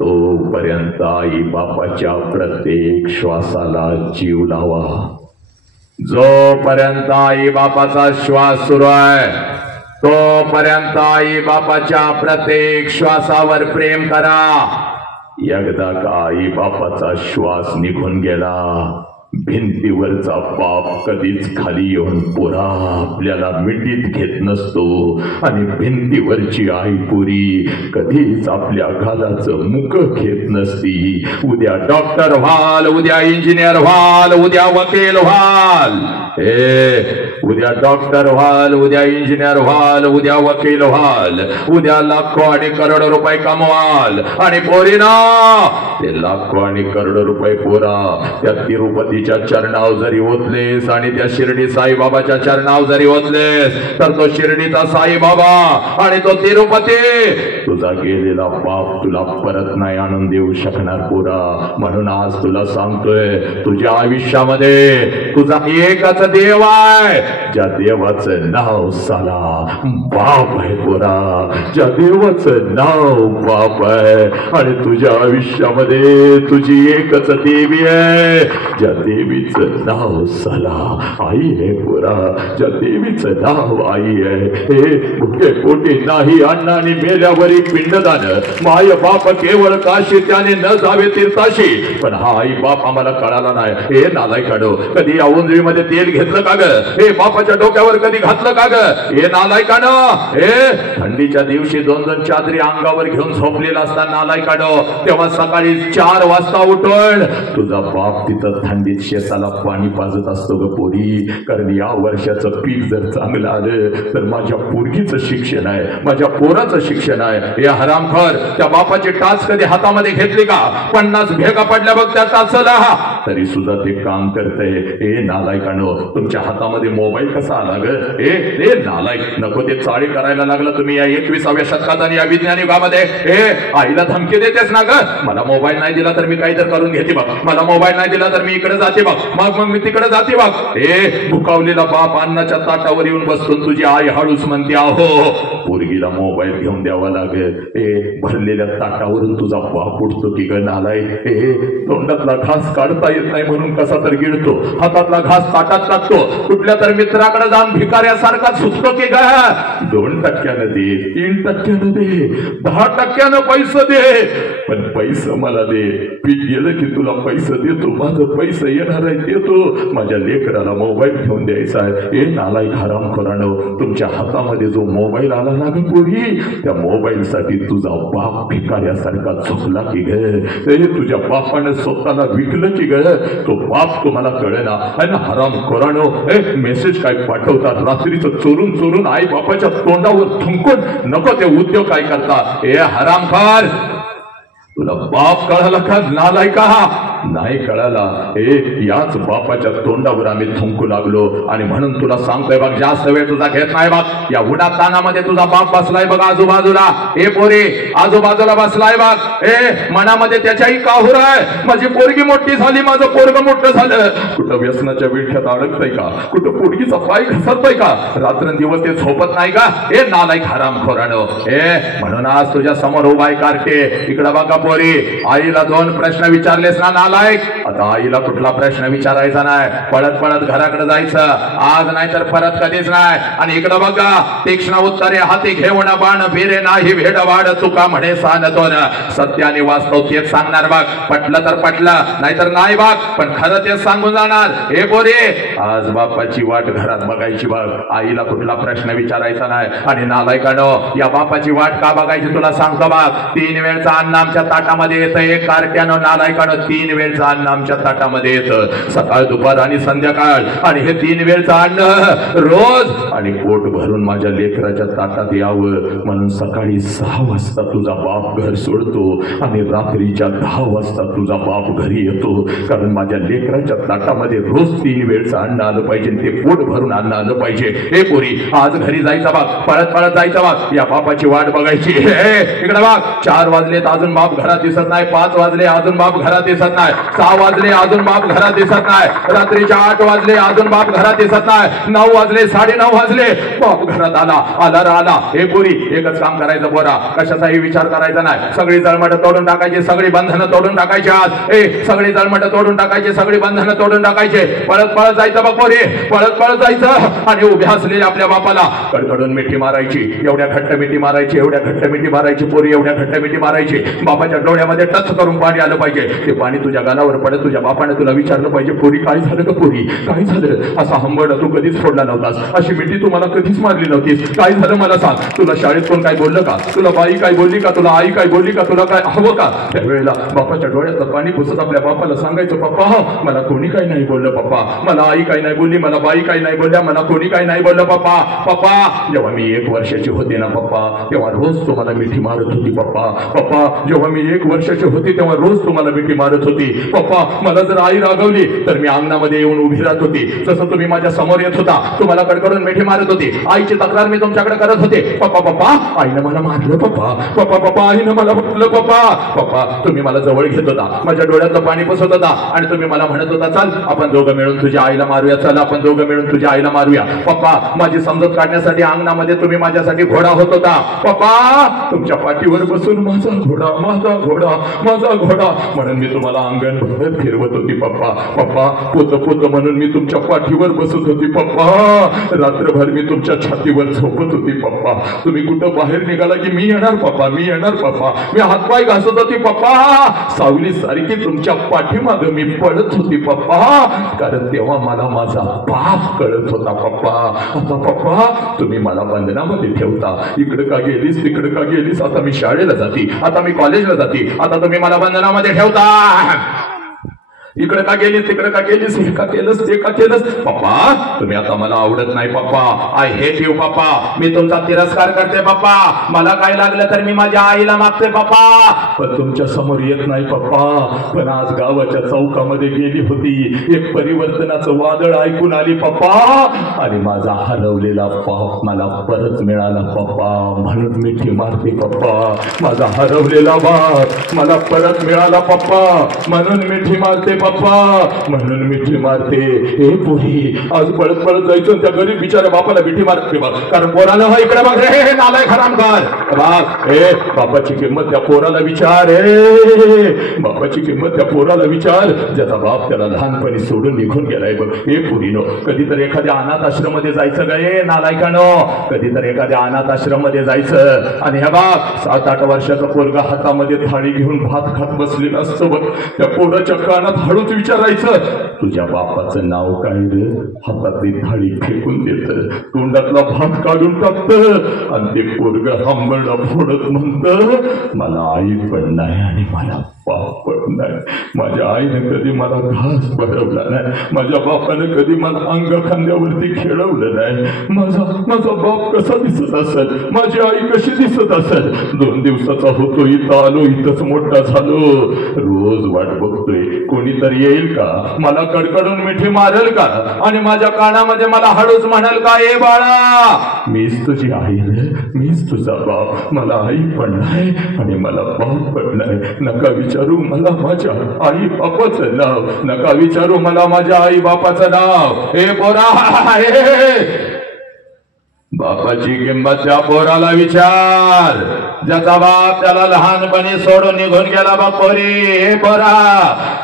तोपर्यंत आई बापाच्या प्रत्येक श्वासाला जीव लावा. जोपर्यंत आई बापाचा श्वास सुरू आहे तोपर्यंत आई बापाच्या प्रत्येक श्वासावर प्रेम करा. एकदा का आई बापाचा श्वास निघून गेला, भिंतीवरचा पाप कधीच खाली येऊन पुरा आपल्याला मिठीत घेत नसतो आणि भिंतीवरची आई पुरी कधीच आपल्या घालाचं मुख घेत नसती. उद्या डॉक्टर व्हाल, उद्या इंजिनियर व्हाल, उद्या वकील व्हाल, उद्या डॉक्टर व्हाल, उद्या इंजिनियर व्हाल, उद्या वकील व्हाल, उद्या लाखो आणि करोडो रुपये कमवाल आणि पोरीना ते लाखो आणि करोडो रुपये पोरा त्या तिरुपतीच्या चरणाव जरी ओतलेस आणि त्या शिर्डी साईबाबाच्या चरणाव जरी ओतलेस तर तो शिर्डीचा साईबाबा आणि तो तिरुपती तुझा गेलेला पाप तुला परत नाही आणून देऊ शकणार पोरा. म्हणून आज तुला सांगतोय, तुझ्या आयुष्यामध्ये तुझा एकच देव आहे, ज्या देवाचं नाव साला बाप आहे पोरा, ज्या देवाचं नाव बाप आहे. आणि तुझ्या आयुष्यामध्ये तुझी एकच देवी आहे, ज्या देवीचं नाव साला आई आहे पोरा, ज्या देवीचं नाव आई आहे. हे भुके पोटी नाही अण्णाने मेल्यावरी पिंडदान, माय बाप केवळ काशी त्याने न जावे तीर्थाशी. पण हा आई बाप आम्हाला कळाला नाही. हे नालायकाडो, कधी या उंजळीमध्ये तेल घेतलं का ग? हे बापाच्या डोक्यावर कधी घातलं का ग? हे नालायकानं, हे थंडीच्या दिवशी 2-2 चादरी अंगावर घेऊन झोपलेला असता नालायकाडो, तेव्हा सकाळी 4 वाजता उठून तुझा बाप तिथं थंडीत शेताला पाणी पाजत असतो ग पोरी. कारण या वर्षाचं पीक जर चांगलं आलं तर माझ्या पोरगीचं शिक्षण आहे, माझ्या पोराचं शिक्षण आहे. या हरामखोर त्या बापाची टाच कधी हातामध्ये घेतली का? 50 भेगा पडल्या बघ त्या टाचला, तरी सुद्धा ते काम करतंय. हे नालायकानो, तुमच्या हातामध्ये मोबाईल कसा आला ग? हे नालायक, नको ते चाळी करायला लागला तुम्ही या 21व्या शतकात आणि या विज्ञान युगामध्ये. हे आईला धमकी देतेस ना ग? मला मोबाईल नाही दिला तर मी काहीतरी करून घेते बघ, मला मोबाईल नाही दिला तर मी इकडे जाते बघ, मग मी तिकडे जाते बघ. हे भुकावलेला बाप अन्नाच्या ताटावर येऊन बसतो, तुझी आई हळूच म्हणते अहो पोरगीला मोबाईल घेऊन द्यावा लागेल. हे भरलेल्या ताटावरून तुझा बाप उठतो की ग नालायक. हे तोंडातला घास काढता येत नाही म्हणून कसा तर गिळतो, हातातला घास ताटात टाकतो, कुठल्या तर मित्राकडे जाऊन भिकाऱ्यासारखा सुचतो की ग 2% दे, 3% दे, 10% पैसे दे, पण पैसे मला दे. पीक गेलं की तुला पैसे देतो, माझं पैसे येणार आहे देतो, माझ्या लेकराला मोबाईल घेऊन द्यायचा आहे. हे नालायक हरामखोरानो, तुमच्या हातामध्ये जो मोबाईल आला ना ग पोरी, त्या मोबाईल साठी तुझा बाप भिकाऱ्यासारखा झोपला की ग? तुझ्या बापाने स्वतःला विकलं की ग? तो बाप तुम्हाला कळेना. आणि हरामखोरानो, मेसेज काय पाठवतात रात्रीचं चोरून चोरून आई बापाच्या तोंडावर थुंकून, नको ते उद्योग काय करता. हे हरामखोर, तुला बाप कळाला का नालायका? नाही कळाला. हे याच बापाच्या तोंडावर आम्ही थुंकू लागलो आणि म्हणून तुला सांगतोय बघ, जास्त वेळ तुझा घेत नाही बघ. या उडा तानामध्ये तुझा बाप बसलाय बघ आजूबाजूला. हे पोरी आजूबाजूला बसलाय बघ. हे मनामध्ये त्याच्याही काहूर आहे, माझी पोरगी मोठी झाली, माझं पोरग मोठं झालं. कुठं व्यसनाच्या विळख्यात अडकतय का? कुठं पोरगीचा पाय घसरतोय का? रात्रंदिवस ते झोपत नाही का? हे नालायक हरामखोरानो. हे म्हणून आज तुझ्या समोर उभाय कार्टे. इकडं बघा पोरी, आईला 2 प्रश्न विचारलेस ना नालायक, आता आईला कुठला प्रश्न विचारायचा नाही, पळत पळत घराकडे जायचं, आज नाही तर परत कधीच नाही. आणि इकडं बघा, तीक्ष्ण उत्तरे हाती घेऊन बाण फिरे नाही भेडवाड चुका म्हणे सांगतो ना. सत्य आणि वास्तव तेच सांगणार बघ. पटलं तर पटलं, नाहीतर नाही बघ, पण खरं तेच सांगून जाणार. हे पोरी, आज बापाची वाट घरात बघायची बघ, आईला कुठला प्रश्न विचारायचा नाही. आणि नालायकानो, या बापाची वाट का बघायची तुला सांगतो बघ. 3 वेळचं अन्न आमच्या ताटामध्ये येतं. एक कार्ट्यानं नालायकानो 3 वेळचं अन्न आमच्या ताटामध्ये येतं, सकाळ दुपार आणि संध्याकाळ. आणि हे 3 वेळचं अन्न रोज आणि पोट भरून माझ्या लेकराच्या ताटात यावं म्हणून सकाळी 6 वाजता तुझा बाप घर सोडतो आणि रात्रीच्या 10 वाजता तुझा बाप घरी येतो. कारण माझ्या लेकराच्या ताटामध्ये रोज 3 वेळचं अन्न आलं पाहिजे, ते पोट भरून अन्न आलं पाहिजे. हे पोरी, आज घरी जायचं बघ, पळत पळत जायचं बघ, या बापाची वाट बघायची. इकडे बघ, 4 वाजलेत अजून बाप घरात दिसत नाही, 5 वाजले अजून बाप घरात दिसत नाही. नाही, 6 वाजले अजून बाप घरात दिसत नाही, रात्रीच्या 8 वाजले अजून बाप घरात दिसत नाही, 9 वाजले 9:30 वाजले बाप घरात आला. हे पुरी एकच काम करायचं पोरा, कशाचाही विचार करायचा नाही, सगळी जळमट तोडून टाकायची, सगळी बंधनं तोडून टाकायची, आज सगळी जळमट तोडून टाकायची, सगळी बंधनं तोडून टाकायचे, पळत जायचं बघ पोरी, पळत जायचं आणि उभ्या असलेल्या आपल्या बापाला कडकडून मिठी मारायची, एवढ्या घट्ट मिठी मारायची, एवढ्या घट्ट मिठी मारायची पोरी, एवढ्या घट्ट मिठी मारायची. बापाच्या डोळ्यामध्ये टच करून पाणी आलं पाहिजे, ते पाणी तुझ्या गालावर पडत तुझ्या बापाने तुला विचारलं पाहिजे, पोरी काय झालं का पोरी, काय झालं, असा हंबड तू कधीच फोडला नव्हतास, अशी मिठी तू मला कधीच मारली नव्हतीस, काय झालं मला सांग, तुला शाळेत कोण काय बोललं का, तुला बाई काय बोलली का, तुला आई काय बोलली का, तुला काय हवं का. त्यावेळेला बापाच्या डोळ्यातलं पाणी पुसत आपल्या बापाला सांगायचं, पप्पा मला कोणी काय नाही बोललं, पप्पा मला आई काय नाही बोलली, मला बाई काय नाही बोलल्या, मला कोणी काय नाही बोललं, पप्पा जेव्हा मी 1 वर्षाची होते ना पप्पा, तेव्हा रोज तुम्हाला मिठी मारत होती, पप्पा जेव्हा मी 1 वर्षाची होती तेव्हा रोज तुम्हाला मिठी मारत होती, पप्पा मला जर आई रागवली तर मी अंगणामध्ये येऊन उभी राहत होती, जसं तुम्ही माझ्या समोर येत होता तुम्हाला कडकडून मिठी मारत होती, आईची तक्रार मी तुमच्याकडे करत होते, पप्पा आईनं मला मारलं, पप्पा आईनं मला मारलं, पप्पा तुम्ही मला जवळ घेत होता, माझ्या डोळ्यातलं पाणी पुसत होता आणि तुम्ही मला म्हणत होता, चल आपण दोघं मिळून तुझ्या आईला मारूया, चल आपण दोघं मिळून तुझ्या आईला मारूया. पप्पा माझी समजूत काढण्यासाठी अंगणामध्ये तुम्ही माझ्यासाठी घोडा होत होता, पप्पा तुमच्या पाठीवर बसून माझा घोडा म्हणून मी तुम्हाला अंगण भरत फिरवत होती, पप्पा पोत म्हणून मी तुमच्या पाठीवर बसत होती, पप्पा रात्रभर मी तुमच्या छातीवर झोपत होती, पप्पा तुम्ही कुठं बाहेर निघाला की मी येणार पप्पा, मी हातपाय घासत होती, पप्पा सावली सारखी तुमच्या पाठीमागं मी पडत होती, पप्पा कारण तेव्हा मला माझा बाप कळत होता, पप्पा. आता पप्पा तुम्ही मला बंधनामध्ये ठेवता, इकडे का गेलीस तिकडे का गेलीस, आता मी शाळेला जाती, आता मी कॉलेजला जाती, आता तुम्ही मला बंधनामध्ये ठेवता, इकडे का गेलीस तिकडे का गेलीस, हे का केलंस ते का केलंस, पप्पा तुम्ही आता मला आवडत नाही, पप्पा आय हेट यू, पप्पा मी तुमचा तिरस्कार करते, पप्पा मला काय लागलं तर मी माझ्या आईला मागते, पप्पा पण तुमच्या समोर येत नाही, पप्पा. पण आज गावाच्या चौकामध्ये गेली होती, एक परिवर्तनाचं वादळ ऐकून आली, पप्पा आणि माझा हरवलेला बाप मला परत मिळाला, पप्पा म्हणून मिठी मारते, पप्पा माझा हरवलेला बाप मला परत मिळाला, पप्पा म्हणून मिठी मारते, पप्पा म्हणून मिठी मारते. हे पोरी आज पळत जायचं त्या गरीब बिचाऱ्या बापाला मिठी मारते, कारण पोराला हा इकडे बघ रे नालाय खरामकार, हे बापाची किंमत त्या पोराला विचार, बापाची किंमत त्या पोराला विचार ज्याचा बाप त्याला लहानपणी सोडून निघून गेलाय बघ. हे पोरीनो कधीतरी एखाद्या अनाथ आश्रम मध्ये जायचं गे नालायकानो, कधीतरी एखाद्या अनाथ आश्रम मध्ये जायचं आणि हे बाप 7-8 वर्षाचा पोरगा हातामध्ये थाळी घेऊन भात खात बसलेला असतो बघ, त्या पोराच्या कानात हळूच विचारायचं तुझ्या बापाचं नाव काय रे, हातातली थाळी फेकून देत, तोंडातला भात काढून टाकत आणि ते पोरग हंबरडा फोडत म्हणत मला आई पण नाही आणि मला बाप पण नाही, माझ्या आईने कधी मला घास भरवला नाही, माझ्या बापाने कधी मला अंग खांद्यावरती खेळवलं नाही, माझा बाप कसा दिसत असेल, माझी आई कशी दिसत असेल, 2 दिवसाचा होतो इथं आलो, इथंच मोठा झालो, रोज वाट बघतोय कोणीतरी येईल का, मला कडकडून मिठी मारेल का आणि माझ्या कानामध्ये मला हळूच म्हणाल का, ए बाळा मीच तुझी आई रे, मीच तुझा बाप, मला आई पण नाही आणि मला बाप पण नाही, नका विचारू मला माझ्या आई बापाचं नाव, नका विचारू मला माझ्या आई बापाचं नाव. हे पोरा बापाची किंमत त्या पोराला विचार ज्याचा बाप त्याला लहानपणी सोडून निघून गेला. बापोरी हे पोरा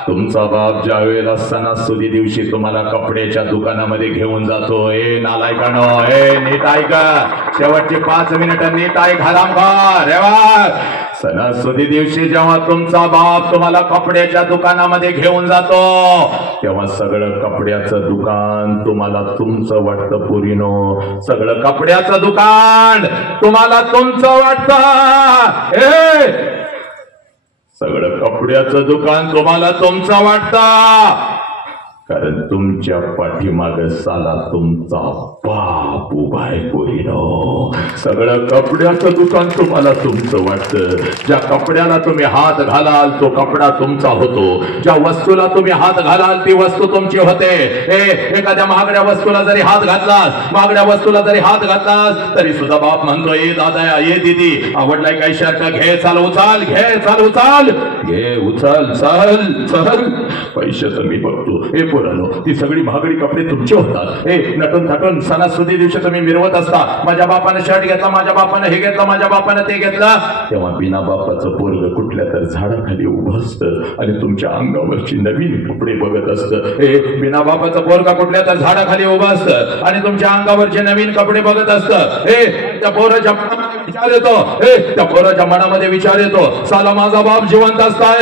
तुमचा बाप ज्या वेळेला सणासुदी दिवशी तुम्हाला कपड्याच्या दुकानामध्ये घेऊन जातो, हे नालायकानो हे नीट ऐका, शेवटची 5 मिनिटं नीट ऐक हरामखोर. सणासुदी दिवशी जेव्हा तुमचा बाप तुम्हाला कपड्याच्या दुकानामध्ये घेऊन जातो तेव्हा सगळं कपड्याचं दुकान तुम्हाला तुमचं वाटतं पोरीनो, सगळं कपड्याचं दुकान तुम्हाला तुमचं वाटतं, सगळं कपड्याचं दुकान तुम्हाला तुमचं वाटतं. कारण तुमच्या पाठीमाग साला तुमचा बाप उभाय पोरीनो. सगळं कपड्याचं दुकान तुम्हाला तुमचं वाटतं. ज्या कपड्याला तुम्ही हात घालाल तो कपडा तुमचा होतो. ज्या वस्तूला तुम्ही हात घालाल ती वस्तू तुमची होते. एखाद्या महागड्या वस्तूला जरी हात घातलास, महागड्या वस्तूला जरी हात घातलास तरी सुद्धा बाप म्हणतो ये दादा ये दीदी आवडलाय काही शर्ट घे चाल उचाल, घे चाल उचाल, घे उचल चल चल. पैशाचं मी बघतो. पोरांनो ती सगळी महागडी कपडे तुमचे होतात. नटून थटून सणासुदी दिवशी तुम्ही मिरवत असता. माझ्या बापाने शर्ट घेतला, माझ्या बापाने हे घेतलं, माझ्या बापाने ते घेतलं. तेव्हा बिना बापाचं पोरग कुठल्या तर झाडाखाली उभं असतं आणि तुमच्या अंगावरची नवीन कपडे बघत असतं. बिना बापाचं पोरगा कुठल्या तर झाडाखाली उभं असतं आणि तुमच्या अंगावरचे नवीन कपडे बघत असतं. त्या पोराच्या मनामध्ये विचार येतो. त्या पोराच्या मनामध्ये विचार येतो साला माझा बाप जिवंत असता,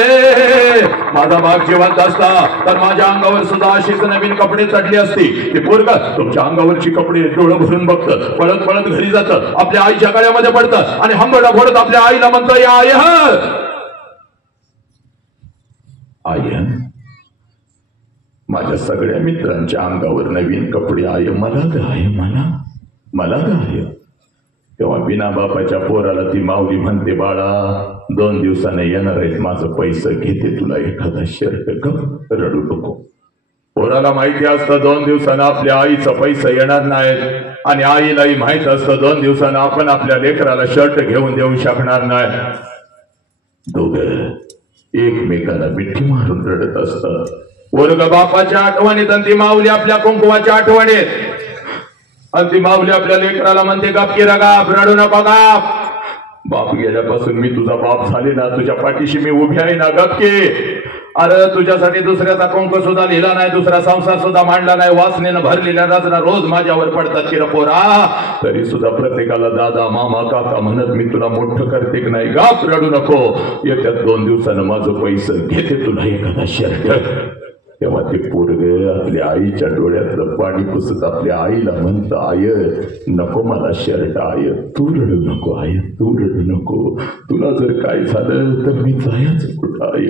माझा बाप जिवंत असता तर माझ्या अंगावर सुद्धा अशीच नवीन कपडे चढली असती. ते पोरगा तुमच्या अंगावरची कपडे डोळं भरून बघतं, पळत पळत घरी जातं, आपल्या आईच्या गळ्यामध्ये पडतं आणि हंबडा फोडत आपल्या आईला म्हणतं या आई आई माझ्या सगळ्या मित्रांच्या अंगावर नवीन कपडे आय मला गाय मला गाय. तेव्हा बिना बापाच्या पोराला ती माऊली म्हणते बाळा 2 दिवसाने येणार आहेत माझं पैसे घेते तुला एखादा शर्ट. गप रडू नको. पोराला माहिती असतं 2 दिवसानं आपल्या आईचं पैसे येणार नाहीत आणि आईलाही माहित असतं 2 दिवसानं आपण आपल्या लेकराला शर्ट घेऊन देऊ शकणार नाही. दोघं एकमेकाला मिठी मारून रडत असतात. पोरग बापाच्या आठवणीत आणि ती माऊली आपल्या कुंकुवाच्या आठवणीत. आणि ती माऊली आपल्या लेकराला म्हणते गपकी रगाप रडू नको गाप. बाप गेल्यापासून मी तुझा बाप झाले ना, तुझ्या पाठीशी मी उभी आहे ना गपकी. अरे तुझ्यासाठी दुसऱ्याचा कुंकू सुद्धा लिहिला नाही, दुसरा संसार सुद्धा मांडला नाही, वासनेनं भरलेल्या रचना रोज माझ्यावर पडतात की पोरा. तरी सुद्धा प्रत्येकाला दादा मामा काका म्हणत मी तुला मोठं करते की नाही. गाप रडू नको. येत्या 2 दिवसानं माझं पैसे घेते तुला एखादा शर्ट. तेव्हा ते पोरग आपल्या आईच्या डोळ्यातलं पाणी पुसत आपल्या आईला म्हणतं आय नको मला शर्ट, आय तू रडू नको, आय तू रडू नको. तुला जर काय झालं तर मी जायचं कुठं, आय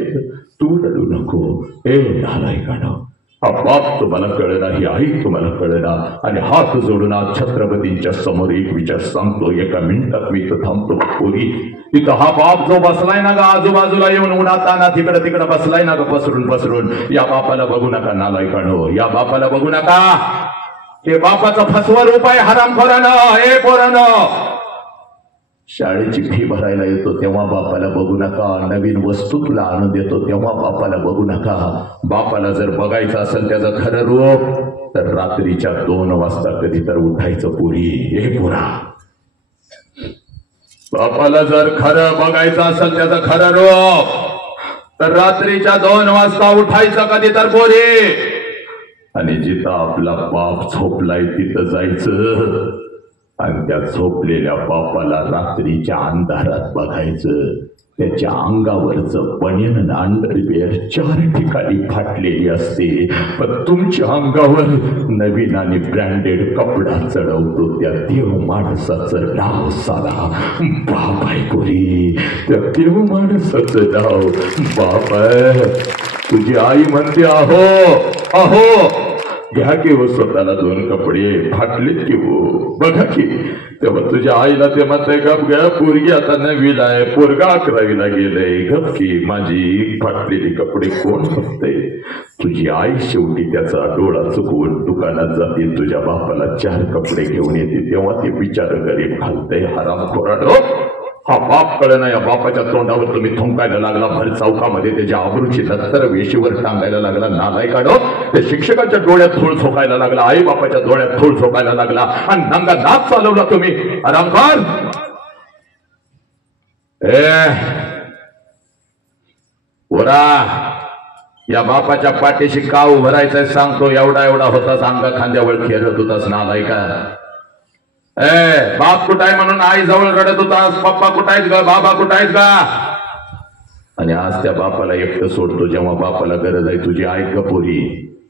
तू रडू नको. नालायकानं हा बाप तुम्हाला कळना, ही आई तुम्हाला कळना. आणि हात जोडून आज छत्रपतींच्या समोर एक विचार सांगतो. एका मिनिटात मी इथं थांबतो. पोरी इथं हा बाप जो बसलाय ना ग आजूबाजूला येऊन उन्हाताना तिकडं तिकडं बसलाय ना ग पसरून या बापाला बघू नका नालायकानो, या बापाला बघू नका. हे बापाचं फसवं रूप आहे हरामखोरानं. पोरानं शाळेची फी भरायला येतो तेव्हा बापाला बघू नका. नवीन वस्तू तुला आणून देतो तेव्हा बापाला बघू नका. बापाला जर बघायचं असेल त्याचं खरं रूप तर रात्रीच्या 2 वाजता कधी तर उठायचं पोरी. हे पोरा बापाला जर खरं बघायचं असेल त्याचं खरं रूप तर रात्रीच्या 2 वाजता उठायचं कधी तर पोरी. आणि जिथं आपला बाप झोपलाय तिथं जायचं आणि त्या झोपलेल्या बापाला रात्रीच्या अंधारात बघायचं. त्याच्या अंगावरचं बनियन अंडरवेअर 4 ठिकाणी फाटलेली असते, पण तुमच्या अंगावर नवीन आणि ब्रँडेड कपडा चढवतो त्या देव माणसाचं नाव साला बाप आहे पोरी. त्या देव माणसाचं नाव बाप आहे. तुझी आई म्हणते अहो अहो घ्या की हो स्वतःला 2 कपडे फाटलेत की हो बघा की. तेव्हा तुझ्या आईला ते म्हणताय गप ग पोरगी आता 9वीला आहे, पोरगा 11वीला गेलंय. गप की माझी फाटलेली कपडे कोण बघतंय. तुझी आई शेवटी त्याचा डोळा चुकवून दुकानात जाते, तुझ्या बापाला 4 कपडे घेऊन येते. तेव्हा ते बिचार गरीब घालतंय हरामखोराडो. हा बाप कळना. या बापाच्या तोंडावर तुम्ही थुंकायला लागला, भर चौकामध्ये त्याच्या आबरूची नंतर वेशीवर टांगायला लागला नालायकाडो. त्या शिक्षकाच्या डोळ्यात धूळ झोकायला लागला, आई बापाच्या डोळ्यात धूळ झोकायला लागला आणि नंगा नाच चालवला तुम्ही आरामकार. पोरा या बापाच्या पाठीशी का उभं राहायचंय सांगतो. एवढा होताच अंगा खांद्यावर खेळत होतास नालायका. बाप कुठं आहे म्हणून आई जवळ रडत होतास. पप्पा कुठं आहेत ग, बाबा कुठं आहेत का. आणि आज त्या बापाला एकटं सोडतो जेव्हा बापाला गरज आहे. तुझी ऐक पोरी.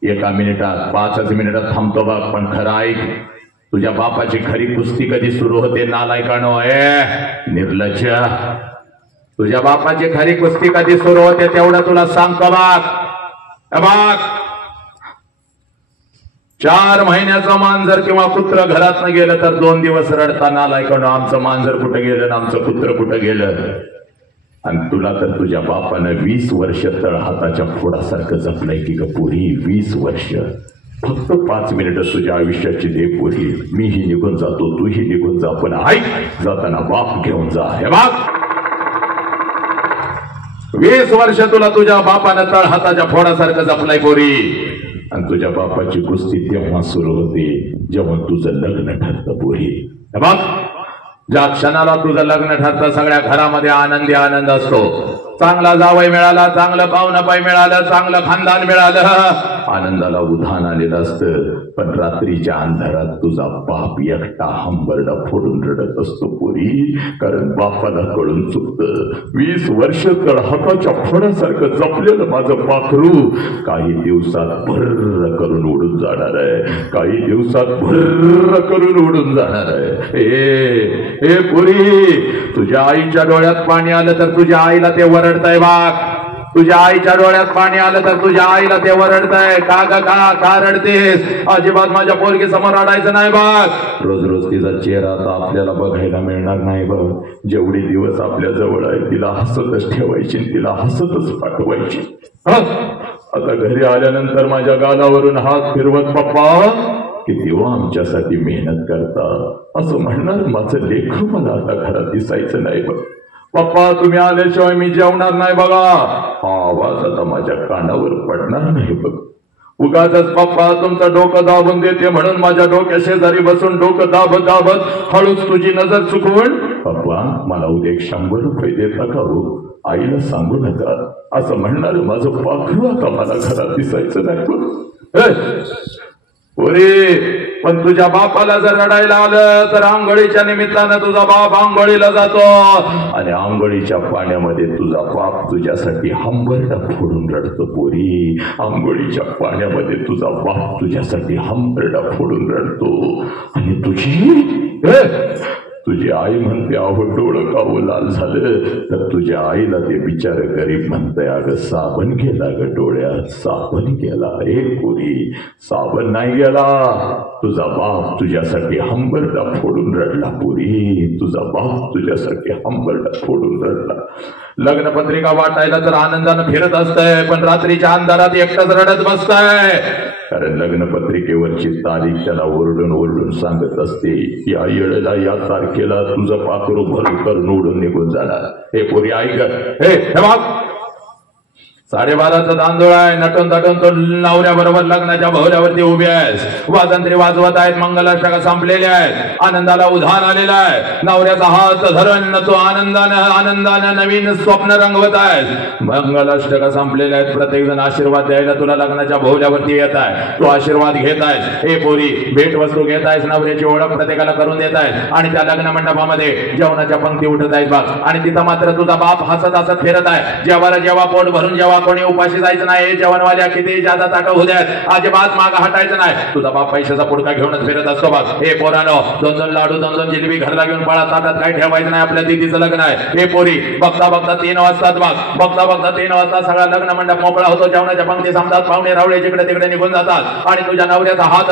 1 मिनिटात 5 मिनिटात थांबतो बघ, पण खरं ऐक. तुझ्या बापाची खरी कुस्ती कधी सुरू होते नालायकानो. निर्लज्ज. तुझ्या बापाची खरी कुस्ती कधी सुरू होते तेवढं तुला सांगतो बघ. 4 महिन्याचं मांजर किंवा कुत्र घरातनं गेलं तर 2 दिवस रडताना ऐकणं आमचं मांजर कुठं गेलं ना आमचं कुत्र कुठं गेलं. आणि तुला तर तुझ्या बापानं 20 वर्ष तळ हाताच्या फोडासारखं जपलंय की ग पोरी. 20 वर्ष. फक्त 5 मिनिटं तुझ्या आयुष्याची दे पोरी. मीही निघून जातो तूही निघून जा पण ऐक जाताना बाप घेऊन जा. हे बाप 20 वर्ष तुला तुझ्या बापानं तळ हाताच्या फोडासारखं जपलंय पोरी. आणि तुझ्या बापाची कुस्ती तेव्हा सुरू होते जेव्हा तुझं लग्न ठरतं पोरी. हे बघ ज्या क्षणाला तुझं लग्न ठरतं सगळ्या घरामध्ये आनंदी आनंद असतो. चांगला जावई मिळाला, चांगलं पाहुणपाई मिळालं, चांगलं खानदान मिळालं, आनंदाला उधाण आलेलं असतं. पण रात्रीच्या अंधारात तुझा बाप एकटा हंबरडा फोडून रडत असतो पोरी. कारण बापाला कळून चुकतं 20 वर्ष तर हाताच्या फोडासारखं जपलेलं माझं पाखरू काही दिवसात भर्र करून उडून जाणार आहे. काही दिवसात भर्र करून उडून जाणार आहे. ए पोरी तुझ्या आईच्या डोळ्यात पाणी आलं तर तुझ्या आईला ते वरडतंय बाग. तुझ्या आईच्या डोळ्यात पाणी आलं तर तुझ्या आईला ते वरडतंय. का रडतेस? अजिबात माझ्या पोरगी समोर रडायचं नाही बघ. रोज रोज तिचा चेहरा आता आपल्याला बघायला मिळणार नाही बघ. जेवढे दिवस आपल्या जवळ आहे तिला हसतच ठेवायची, तिला हसतच पाठवायची. आता घरी आल्यानंतर माझ्या गालावरून हात फिरवत पप्पा की तेव्हा आमच्यासाठी मेहनत करता असं म्हणणार माझं लेकरं मला आता घरात दिसायचं नाही बघ. पप्पा तुम्ही आल्याशिवाय मी जेवणार नाही बघा. हा आवाज आता माझ्या कानावर पडणार नाही बघ. उगाचच पप्पा तुमचं डोकं दाबून देते म्हणून माझ्या डोक्या शेजारी बसून डोकं दाबत हळूच तुझी नजर चुकवून पप्पा मला उद्या 100 रुपये देता का हो? आईला सांगू नका असं म्हणणार माझं पाखरू आता मला घरात दिसायचं नाही बघ. पोरी पण तुझ्या बापाला जर रडायला आलं तर आंघोळीच्या निमित्तानं तुझा बाप आंघोळीला जातो आणि आंघोळीच्या पाण्यामध्ये तुझा बाप तुझ्यासाठी हंबरडा फोडून रडतो पोरी. आंघोळीच्या पाण्यामध्ये तुझा बाप तुझ्यासाठी हंबरडा फोडून रडतो. आणि तुझी आई म्हणते अहो डोळं कावं लाल झालं तर तुझ्या आईला ते बिचार गरीब म्हणतंय अगं साबण गेला ग डोळ्यात, साबण गेला. एक पोरी साबण नाही गेला. तुझा बाप तुझ्यासाठी हंबरडा फोडून रडला पोरी. तुझा बाप तुझ्यासाठी हंबरडा फोडून रडला. लग्नपत्रिका वाटायला तर आनंदानं फिरत असतंय पण रात्रीच्या अंधारात एकटाच रडत बसताय. कारण लग्नपत्रिकेवरची तारीख त्याला ओरडून सांगत असते या येळेला या तारखेला तुझं पाखरू भरून करून उडून निघून जाणार. हे पोरी ऐक हे बघ 12:30चा तांदूळ आहे. नटून तटून तो नवऱ्याबरोबर लग्नाच्या भोवऱ्यावरती उभे आहेस. वाजंत्री वाजवत आहेत. मंगलाष्टका संपलेल्या आहेत. आनंदाला उधाण आलेला आहे. नवऱ्याचा हात धरून तो आनंदानं नवीन स्वप्न रंगवत आहेस. मंगलाष्टका संपलेल्या आहेत. प्रत्येक जण आशीर्वाद द्यायला तुला लग्नाच्या भोवऱ्यावरती येत आहे. तो आशीर्वाद घेत आहेस. हे पोरी भेट वस्तू घेत आहेस. नवऱ्याची ओळख प्रत्येकाला करून देत आहेस. आणि त्या लग्न मंडपामध्ये जेवणाच्या पंक्ती उठत आहेत बघ. आणि तिथं मात्र तुझा बाप हसत फिरत आहे. जेव्हा पोट भरून जेव्हा कोणी उपाशी जायचं नाही. जेवणवाल्या किती जादा ताट होऊ द्यात अजिबात माग हटायचं नाही. तुझा बाप पैशाचा पुडका घेऊनच फिरत असतो बघ. हे पोरानो 2-2 लाडू 2-2 जिलेबी घरला घेऊन पळा. ताटात काही ठेवायचं नाही. आपल्या दीदीचं लग्न आहे. हे पोरी बघता 3 वाजतात बघ. बघता 3 वाजता सगळा लग्न मंडप मोकळा होतो. जेवणाच्या पंक्ती संपतात. पाहुणे रावळे जिकडे तिकडे निघून जातात. आणि तुझ्या नवऱ्याचा हात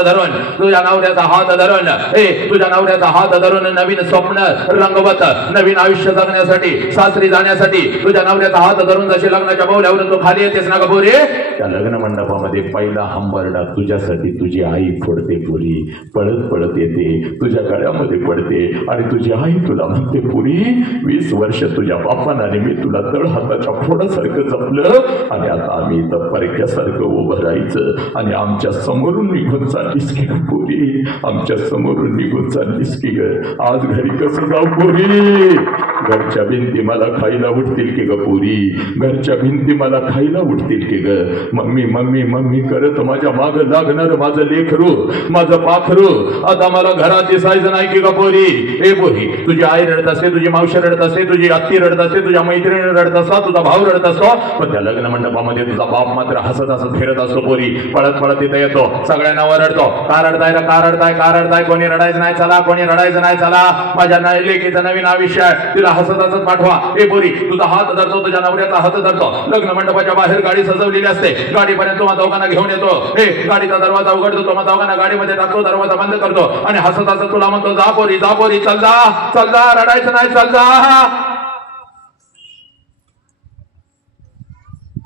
धरून नवीन स्वप्न रंगवत नवीन आयुष्य जगण्यासाठी सासरी जाण्यासाठी तुझ्या नवऱ्याचा हात धरून जशी लग्नाच्या बोल्यावरून तो खाली येतेस ना ग पोरी. त्या लग्न मंडपामध्ये पहिला हंबरडा तुझ्यासाठी तुझी आई फोडते पोरी. पळत येते तुझ्या गळ्यामध्ये पडते आणि तुझी आई तुला म्हणते पोरी 20 वर्ष तुझ्या बापानं आणि मी तुला तळ हाताच्या फोडासारखं जपलं आणि आता आम्ही इथं परक्यासारखं उभं राहायचं आणि आमच्या समोरून निघून चाललीस की ग पोरी. आमच्या समोरून निघून चाललीस की ग. आज घरी कसं जाऊ पोरी? घरच्या भिंती मला खायला उठतील की ग पोरी. घरच्या भिंती मला खायला उठतील की ग. मम्मी करत माझ्या माग लागणार माझं लेकरू माझं पाखरू आता मला घरात दिसायचं नाही की ग पोरी. ए पोरी तुझी आई रडत असते, तुझी मावशी रडत असते, तुझी आत्ती रडत असते, तुझ्या मैत्रिणी रडत असतात, तुझा भाऊ रडत असतो. पण त्या लग्न मंडपामध्ये तुझा बाप मात्र हसत फिरत असतो पोरी. पळत तिथे येतो. सगळ्यांना ओरडतो का रडताय. कोणी रडायचं नाही चला, कोणी रडायचं नाही चला. माझ्या लेकीचं नवीन आयुष्य आहे. तिला हसत हसत पाठवा. हे पोरी तुझा हात धरतो, तुझ्या नवऱ्याचा हात धरतो. लग्न मंडपाच्या बाहेर गाडी सजवलेली असते. गाडीपर्यंत तुम्हा दोघांना घेऊन येतो. हे गाडीचा दरवाजा उघडतो, तुम्हा दोघांना गाडीमध्ये टाकतो, दरवाजा बंद करतो आणि हसत हसत तुला म्हणतो जा पोरी, जा पोरी, चल जा, चल जा, रडायचं नाही, चल जा.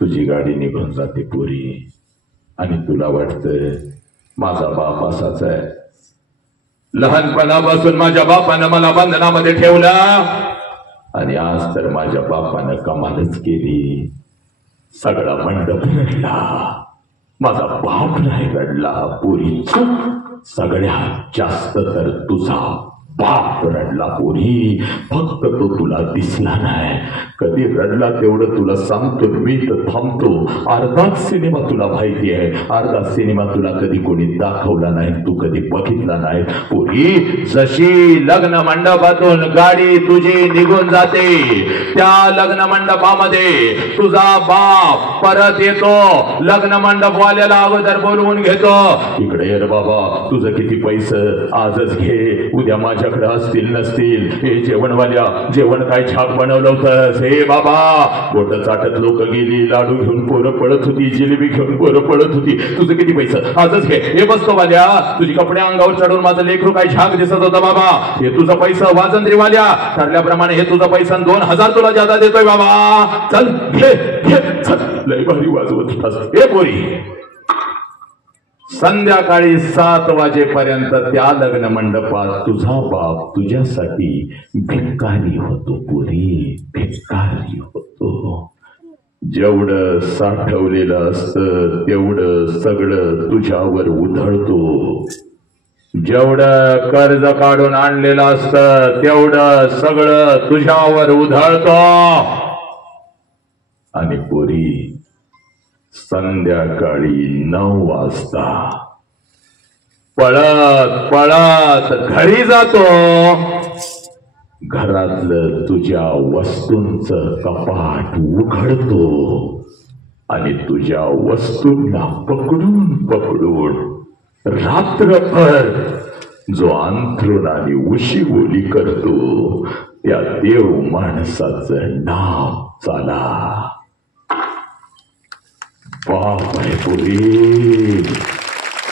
तुझी गाडी निघून जाते पोरी आणि तुला वाटतं माझा बाप असाच आहे. लहानपणापासून माझ्या बापानं मला बंधनामध्ये ठेवलं आणि आज तर माझ्या बापानं कमालच केली. सगळा मंडप रडला, माझा बाप नाही रडला पोरी. सगळ्यात जास्त तर तुझा बाप रडला पोरी. फक्त तो तुला दिसला नाही. कधी रडला तेवढं तुला सांगतो मी तर थांबतो. अर्धाच सिनेमा तुला माहिती आहे. अर्धा सिनेमा तुला कधी कोणी दाखवला नाही, तू कधी बघितला नाही पोरी. जशी लग्न मंडपातून गाडी तुझी निघून जाते, त्या लग्न मंडपामध्ये तुझा बाप परत येतो. लग्न मंडपवाल्याला अगोदर बोलवून घेतो. इकडे ये रे बाबा, तुझं किती पैसे आजच घे, उद्या माझ्याकडे असतील नसतील. हे जेवणवाल्या, जेवण काय छाप बनवलं होतंस? हे बाबा, बोट चाटत लोक गेली, लाडू घेऊन पोरं पळत होती, जिलेबी घेऊन पोरं पळत होती. तुझं किती पैसे आजच घे. हे बसतो वाल्या, तुझी कपडे अंगावर चढून माझं लेकरू काय झाक दिसत होता बाबा. हे तुझं पैसा वाजंत्री वाल्या, ठरल्याप्रमाणे हे तुझं पैसा 2000 तुला जादा देतोय बाबा. चल घे घे, चल. लय भारी वाजवत होतास. हे पोरी, संध्याकाळी 7 वाजेपर्यंत त्या लग्न मंडपात तुझा बाप तुझ्यासाठी भिकारी होतो पुरी, भिकारी होतो. जेवढं साठवलेलं असतं तेवढं सगळं तुझ्यावर उधळतो. जेवढं कर्ज काढून आणलेलं असतं तेवढं सगळं तुझ्यावर उधळतो. आणि पोरी, संध्याकाळी 9 वाजता पळत पळत घरी जातो. घरातलं तुझ्या वस्तूंचं कपाट उघडतो आणि तुझ्या वस्तूंना पकडून पकडून रात्रभर जो अंथरुणाने उशीबोली करतो त्या देव माणसाचं नाव चाला. बाप आहे पुरी,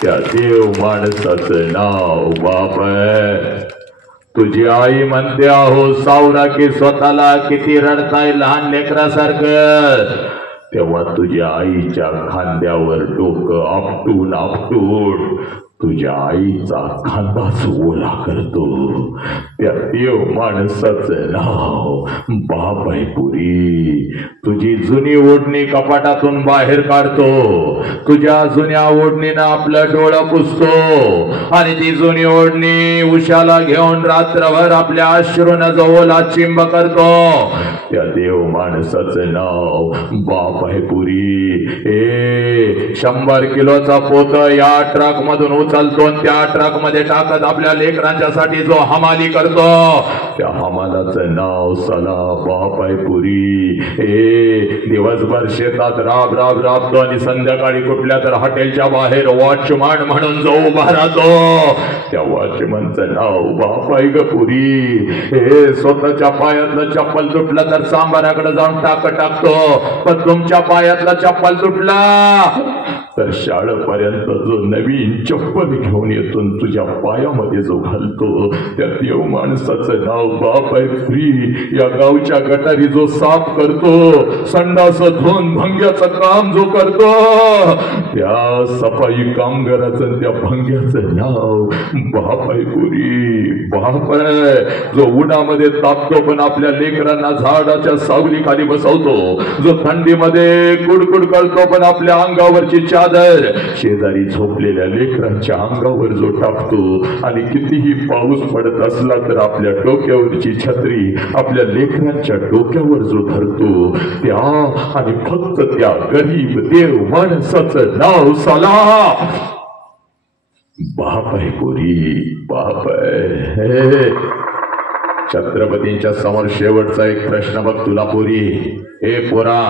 त्या देव माणसाचं नाव बाप आहे. तुझी आई म्हणते अहो सावरा की स्वतःला किती रडताय लहान लेकरासारखं. तेव्हा तुझ्या आईच्या खांद्यावर डोकं आपटून आपटून तुझ्या आईचा खांदाच ओला करतो. त्या देव माणसाचं नाव बाप आहे पुरी. तुझी जुनी ओढणी कपाटातून बाहेर काढतो. तुझ्या जुन्या ओढणीनं आपलं डोळं पुसतो आणि ती जुनी ओढणी उशाला घेऊन रात्रभर आपल्या अश्रूनं जो ओला चिंब करतो. त्या देव माणसाचं नाव बाप आहे पुरी. 100 किलोचा पोत या ट्रक मधून उचलतो, त्या ट्रक मध्ये टाकत आपल्या लेकरांच्यासाठी जो हमाली करतो त्या हमालाचं नाव सला बाप आहे पुरी. दिवसभर शेतात राब राब राबतो आणि संध्याकाळी कुठल्या तर हॉटेलच्या बाहेर वॉचमॅन म्हणून जो उभा राहतो त्या वॉचमॅनचं नाव बाप आहे ग पुरी. स्वतःच्या पायातलं चप्पल तुटलं तर सांबाराकडे जाऊन टाकतो, पण तुमच्या पायातला चप्पल तुटला तर शाळेपर्यंत जो नवीन चप्पल घेऊन येतो तुझ्या पायामध्ये जो घालतो त्या देव माणसाचं नाव बाप आहे फ्री. या गावच्या गटारी जो साफ करतो, संडास धुवून भंग्याचं काम जो करतो त्या सफाई कामगाराचं त्या भंग्याचं नाव बाप आहे पुरी. बाप आहे जो उन्हामध्ये तापतो पण आपल्या लेकरांना झाडाच्या सावलीखाली बसवतो, जो थंडीमध्ये कुडकुड करतो पण आपल्या अंगावरची चादर शेजारी झोपलेल्या लेकरांच्या अंगावर जो टाकतो आणि कितीही पाऊस पडत असला तर आपल्या डोक्यावरची छत्री आपल्या लेकरांच्या डोक्यावर जो धरतो त्या आणि फक्त त्या गरीब देव माणसाचं नाव साला बाप आहे पुरी, बाप आहे. छत्रपतींच्या समोर शेवटचा एक प्रश्न बघ तुला पोरी. हे पोरा,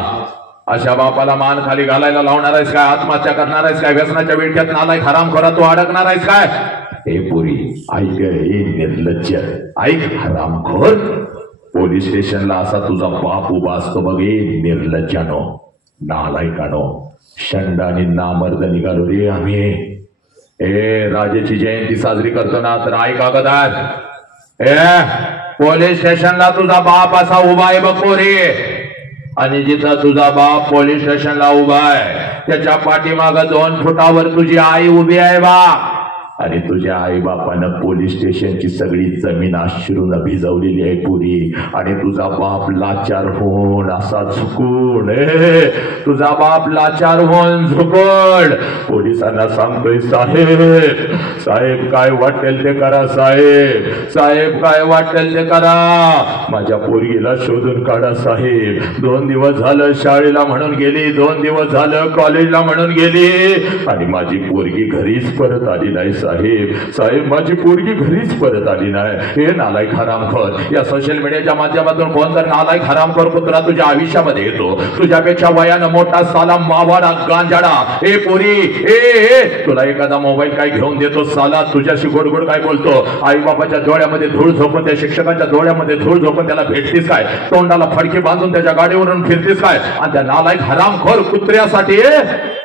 अशा बापाला मान खाली घालायला लावणार आहेस काय? आत्महत्या करणार आहेस काय? व्यसनाच्या विळख्यात नालायक हरामखोरा तू अडकणार आहेस काय? हे पोरी ऐक, हे निर्लज्ज ऐक हरामखोर, पोलीस स्टेशनला असा तुझा बाप उभा असतो बघे, निर्लज्जानो, नालायकानो, शंडानी नामर्द निघालो रे आम्ही. राजाची जयंती साजरी करतो ना, तर ऐका गदार, पोलीस स्टेशनला तुझा बाप असा उभा आहे बघ पोरी, आणि जिथं तुझा बाप पोलीस स्टेशनला उभा आहे त्याच्या पाठीमाग 2 फुटावर तुझी आई उभी आहे बा. आणि तुझ्या आई बापानं पोलीस स्टेशनची सगळी जमीन अश्रूनं भिजवलेली आहे पुरी. आणि तुझा बाप लाचार होऊन असा झुकून, तुझा बाप लाचार होऊन झुकून पोलिसांना सांगतोय, साहेब साहेब काय वाटेल ते करा, साहेब साहेब काय वाटेल ते करा, माझ्या पोरगीला शोधून काढा साहेब. 2 दिवस झालं शाळेला म्हणून गेली, 2 दिवस झालं कॉलेजला म्हणून गेली, आणि माझी पोरगी घरीच परत आली नाही साहेब. साहेब माझी पोरगी घरीच परत आली नाही. हे नालायक हरामखोर, या सोशल मीडियाच्या माध्यमातून कोण तर नालायक हरामखोर कुत्रा तुझ्या आयुष्यामध्ये येतो, तुझ्यापेक्षा वयानं मोठा साला मावाडा गांजाडा. ए पोरी, ए तुला एखादा मोबाईल काय घेऊन देतो साला, तुझ्याशी गोड गोड काय बोलतो, आई बाबाच्या डोळ्यामध्ये धूळ झोपून, त्या शिक्षकांच्या डोळ्यामध्ये धूळ झोपून त्याला भेटतीस काय, तोंडाला फडके बांधून त्याच्या गाडीवरून फिरतीस काय, आणि त्या नालायक हरामखोर कुत्र्यासाठी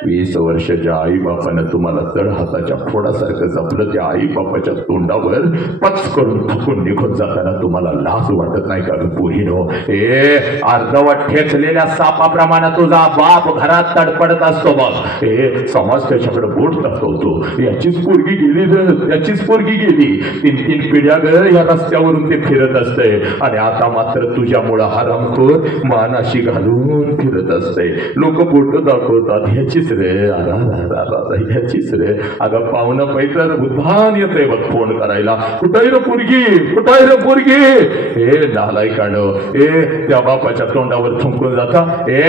20 वर्षाच्या आई बापानं तुम्हाला तळ हाताच्या फोडासारखं जपलं, त्या आई बापाच्या तोंडावर पच करून थकून निघून जाताना तुम्हाला लाज वाटत नाही का पोरीनो? अर्धवट ठेचलेल्या सापाप्रमाणे तुझा बाप घरात तडपडत असतो बघ. समाज त्याच्याकडे बोट दाखवतो, याचीच पोरगी गेली तर याचीच पोरगी गेली. 3 पिढ्या ग या रस्त्यावरून ते फिरत असते, आणि आता मात्र तुझ्यामुळं हरामखोर मानाशी घालून फिरत असते. लोक बोट दाखवतात, ह्याचीच रे, ह्याचीच रे. अगं पाहुणं पैतर बुद्धान येते बघ फोन करायला, कुठाही रे पोरगी, कुठाही रे पोरगी. हे नालायकानं, त्या बापाच्या तोंडावर थुंकून जाता.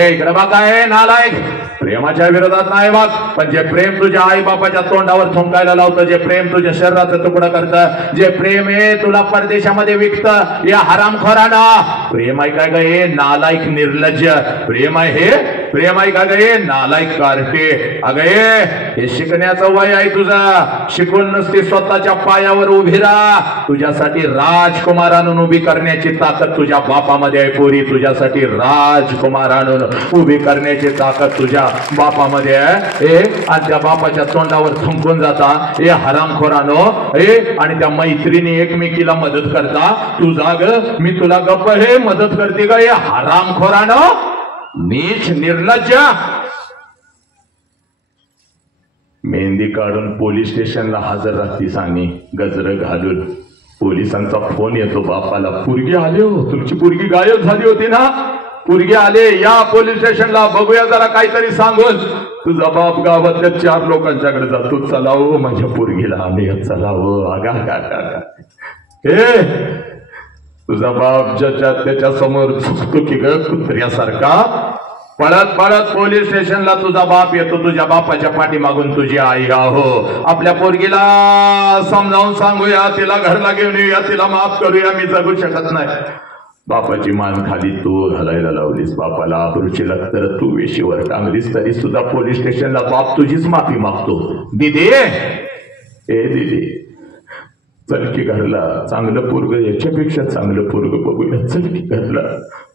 इकडे बघा, नालायक प्रेमाच्या विरोधात नाही बघ, पण जे प्रेम तुझ्या आई बापाच्या तोंडावर थुंकायला लावतं, जे प्रेम तुझ्या शरीराचा तुकडा करतं, जे प्रेम आहे तुला परदेशामध्ये विकतं, या हरामखोरानं प्रेम आहे काय गे नालायक निर्लज्ज, प्रेम आहे हे प्रेम आहे का गे नालायक कार्टे. अगं हे शिकण्याचं वय आहे तुझा, शिकून नसते स्वतःच्या पायावर उभी राहा. तुझ्यासाठी राजकुमार आणून उभी करण्याची ताकद तुझ्या बापामध्ये आहे पोरी, तुझ्यासाठी राजकुमार आणून उभी करण्याची ताकद तुझ्या बापामध्ये आहे. आणि त्या बापाच्या तोंडावर थुंकून जाता हे हरामखोरानो, आणि त्या मैत्रिणी एकमेकीला मदत करता. तू जाग, मी तुला गप्प हे मदत करते का हे हरामखोरानो, नीच निर्लज्ज. मेहंदी काढून पोलीस स्टेशनला हजर राहतीस आणि गजर घालून पोलिसांचा फोन येतो बापाला, पोरगी आले हो, तुमची पोरगी गायब झाली होती ना, पोरगी आले, या पोलीस स्टेशनला बघूया जरा काहीतरी सांगून. तुझा बाप गावातल्या 4 लोकांच्याकडे जातो, चला हो माझ्या पोरगीला आम्ही, चला हो. अगा तुझा बाप ज्याच्या त्याच्या समोर झुकतो की ग कुत्र्यासारखा. पळत पळत पोलीस स्टेशनला तुझा बाप येतो, तुझ्या बापाच्या पाठीमागून तुझी आई. आहो आपल्या पोरगीला समजावून सांगूया, तिला घरला घेऊन येऊया, तिला माफ करूया, मी जगू शकत नाही. बापाची मान खाली तू घालायला लावलीस, बापाला आबरूची तर तू वेशीवर टांगलीस, तरी सुद्धा पोलीस स्टेशनला बाप तुझीच माफी मागतो. दीदी, दीदी चल की घरला, चांगलं पोरग, याच्यापेक्षा चांगलं पोरग बघूया, चल की घरला,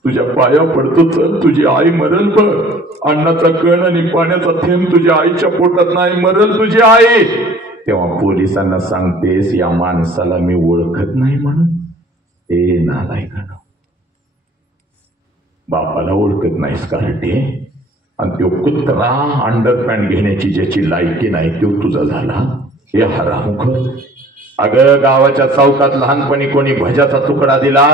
तुझ्या पाया पडतो, चल. तुझी आई मरल बघ, अन्नाचा कण आणि पाण्याचा थेंब तुझ्या आईच्या पोटात नाही, मरल तुझी आई. तेव्हा पोलिसांना सांगतेस या माणसाला मी ओळखत नाही म्हणून. नालायकानं, बापाला ओळखत नाहीस कार्टे, आणि तो कुत्रा अंडरपॅन्ट घेण्याची ज्याची लायकी नाही तो तुझा झाला. हे हरामखोर. अगं गावाच्या चौकात लहानपणी कोणी भज्याचा तुकडा दिला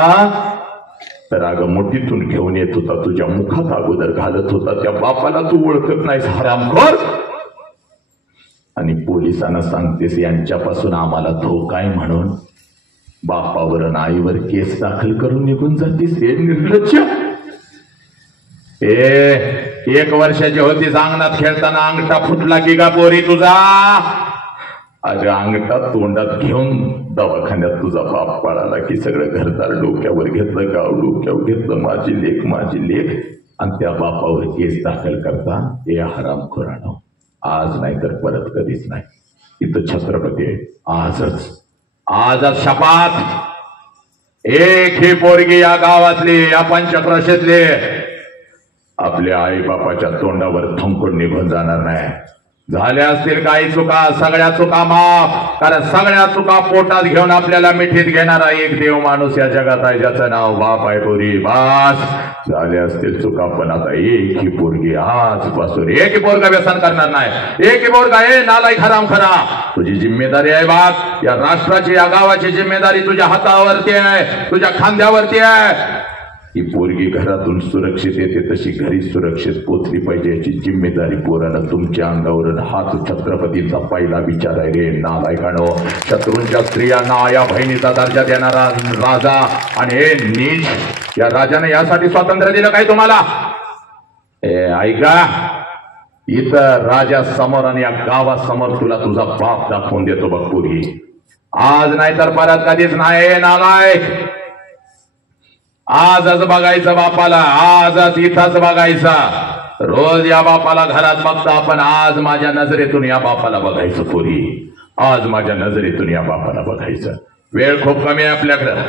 तर अगं मोठीतून घेऊन येत होता, तुझ्या मुखात अगोदर घालत होता, त्या बापाला तू ओळखत नाहीस हरामखोर. आणि पोलिसांना सांगतेस यांच्यापासून आम्हाला धोका आहे म्हणून बापावर आणि आईवर केस दाखल करून निघून जातीस. हे निर्लज्ज. 1 वर्षाची होतीस, अंगणात खेळताना अंगठा फुटला की गा पोरी तुझा? अगं अंगठा तोंडात घेऊन दवाखान्यात तुझा बाप पळाला की सगळं घरदार डोक्यावर घेतलं, गाव डोक्यावर घेतलं, माझी लेख माझी लेख, आणि त्या बापावर केस दाखल करता. हे हरामखोरानं, आज नाही तर परत कधीच नाही. इथं छत्रपती आहे, आजच शपथ. एक ही पोरगी या गावातली, या पंचक्रोशीतली आपल्या आई बापाच्या तोंडावर थंकून निघून जाणार नाही. झाल्या असतील काही चुका, सगळ्या चुका माफ, कारण सगळ्या चुका पोटात घेऊन आपल्याला मिठीत घेणारा एक देव माणूस या जगात आहे, ज्याचं नाव बाप आहे. पोरी बास झाल्या असतील चुका, पण आता एक ही पोरगी आजपासून एक ही पोरगा व्यसन करणार नाही. एक ही पोरगा हे नालायक हराम खरा. तुझी जिम्मेदारी आहे बाप, या राष्ट्राची या गावाची जिम्मेदारी तुझ्या हातावरती आहे, तुझ्या खांद्यावरती आहे. ही पोरगी घरातून सुरक्षित येते तशी घरी सुरक्षित पोचली पाहिजे, याची जिम्मेदारी पोराला तुमच्या अंगावरून. हाच छत्रपतीचा पहिला विचार आहे रे नालायकानो. शत्रूंच्या स्त्रियांना या बहिणीचा दर्जा देणारा राजा आणि हे नीच, या राजाने यासाठी स्वातंत्र्य दिलं काय तुम्हाला? ऐका, इथं राजा समोर आणि या गावासमोर तुला तुझा बाप दाखवून देतो बघ पोरगी. आज नाही तर परत कधीच नाही नालायक. आजच बघायचं बापाला, आजच इथंच बघायचा. रोज या बापाला घरात बघता आपण, आज माझ्या नजरेतून या बापाला बघायचं पोरी, आज माझ्या नजरेतून या बापाला बघायचं. वेळ खूप कमी आहे आपल्याकडं.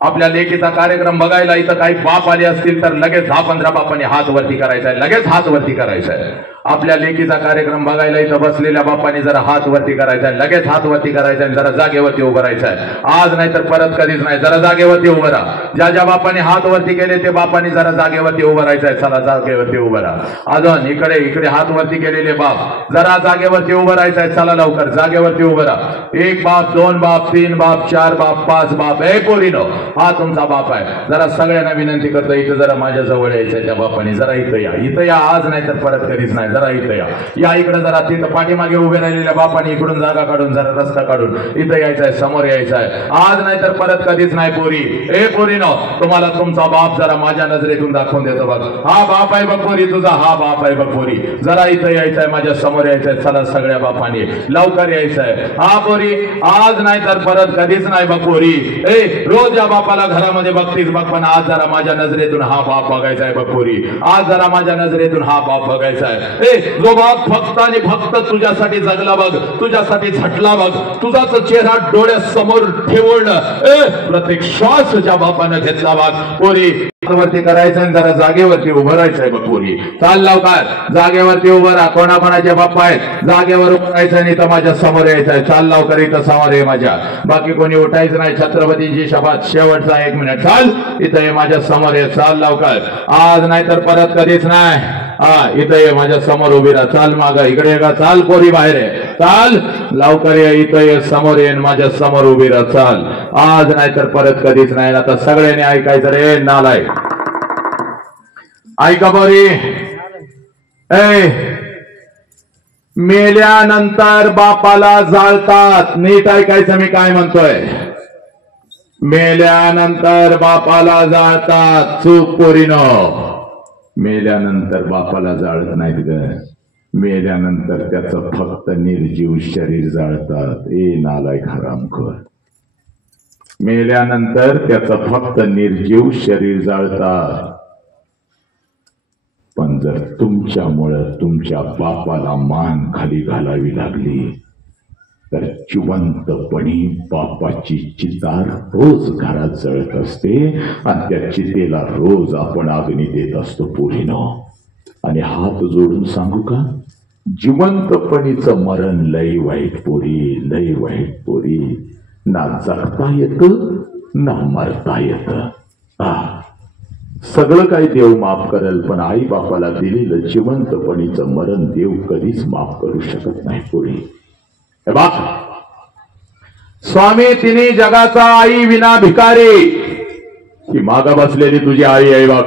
आपल्या लेकीचा कार्यक्रम बघायला इथं काही बाप आले असतील तर लगेच 10-15 बापांनी हात वरती करायचा आहे, लगेच हात वरती करायचा आहे. आपल्या लेकीचा कार्यक्रम बघायला इथं बसलेल्या बापांनी जरा हात वरती करायचा आहे, लगेच हात वरती करायचा आहे, जरा जागेवरती उभं राहायचं आहे. आज नाही तर परत कधीच नाही, जरा जागेवरती उभं राहा. ज्या ज्या बापाने हात वरती केले ते बापांनी जरा जागेवरती उभं राहायचं आहे. चला जागेवरती उभं राहा. अजून इकडे इकडे हात वरती केलेले बाप जरा जागेवरती उभं राहायचं आहे. चला लवकर जागेवरती उभं राहा. 1 बाप, 2 बाप, 3 बाप, 4 बाप, 5 बाप. ए पोरीनो, हा तुमचा बाप आहे. जरा सगळ्यांना विनंती करतो, इथं जरा माझ्या जवळ यायचंय त्या बापाने. जरा इथं या, इथं या. आज नाही तर परत कधीच नाही. जरा इथं या, या इकडे जरा. तिथं पाठीमागे उभे राहिलेल्या बापाने इकडून जागा काढून जरा रस्ता काढून इथं यायचंय, समोर यायचंय. आज नाही तर परत कधीच नाही पोरी. ए पोरीनो, तुम्हाला तुमचा बाप जरा माझ्या नजरेतून दाखवून देतो बघ. हा बाप आहे बघ पोरी तुझा, हा बाप आहे बघ पोरी. जरा इथं यायचंय, माझ्या समोर यायचंय. चला सगळ्या बापाने लवकर यायचंय. हा पोरी, आज नाही तर परत कधीच नाही बघ पोरी. ए रोज या बापाला घरामध्ये बघतीस बघ, पण आज जरा माझ्या नजरेतून हा बाप बघायचा आहे बघ पोरी. आज जरा माझ्या नजरेतून हा बाप बघायचा आहे. ए जो बाप फक्त आणि फक्त तुझ्यासाठी जगला बघ, तुझ्यासाठी झटला बघ, तुझाच चेहरा डोळ्यासमोर ठेवून प्रत्येक श्वास ज्या बापानं घेतला बघ पोरी. वरती करायचं आणि जरा जागेवरती उभं राहायचंय बघ पोरी. चाल लवकर जागेवरती उभं राहा. कोणाकोणाचे बाप्पा आहेत जागेवर उभं राहायचं आणि इथं माझ्या समोर यायचंय. चाल लवकर, इथं समोर आहे माझ्या. बाकी कोणी उठायचं नाही. छत्रपतींची शपथ, शेवटचा 1 मिनिट. चाल इथं ये माझ्या समोर आहे. चाल लवकर, आज नाही तर परत कधीच नाही. हा इथं ये माझ्या समोर उभी राहा. चाल माग इकडे का. चाल पोरी बाहेर आहे. चाल लवकर ये, इथं ये, समोर येईन माझ्या समोर उभी राहा. चाल, आज नाही तर परत कधीच नाही. आता सगळ्यांनी ऐकायचं रे नालायक. ऐका पोरी. मेल्यानंतर बापाला जाळतात. नीट ऐकायचं मी काय म्हणतोय. मेल्यानंतर बापाला जाळतात. चूक पोरीनो. मेल्यानंतर बापाला जाळत नाहीत ग. मेल्यानंतर त्याचं फक्त निर्जीव शरीर जाळतात. ए नालायक हरामखोर. मेल्यानंतर त्याचं फक्त निर्जीव शरीर जाळतात. पण जर तुमच्यामुळं तुमच्या बापाला मान खाली घालावी लागली तर जिवंतपणी बापाची चिता रोज घरात जळत असते आणि त्या चितेला रोज आपण अग्नी देत असतो पोरीनो. आणि हात जोडून सांगू का, जिवंतपणीचं मरण लय वाईट पोरी, लय वाईट पोरी. ना जगता येत ना मरता येत. सगळं काही देव माफ करेल, पण आई बापाला दिलेलं जिवंतपणीचं मरण देव कधीच माफ करू शकत नाही पोरी. बाप स्वामी तिने जगाचा आई विना भिकारी. ही माग बसलेली तुझी आई आहे बघ.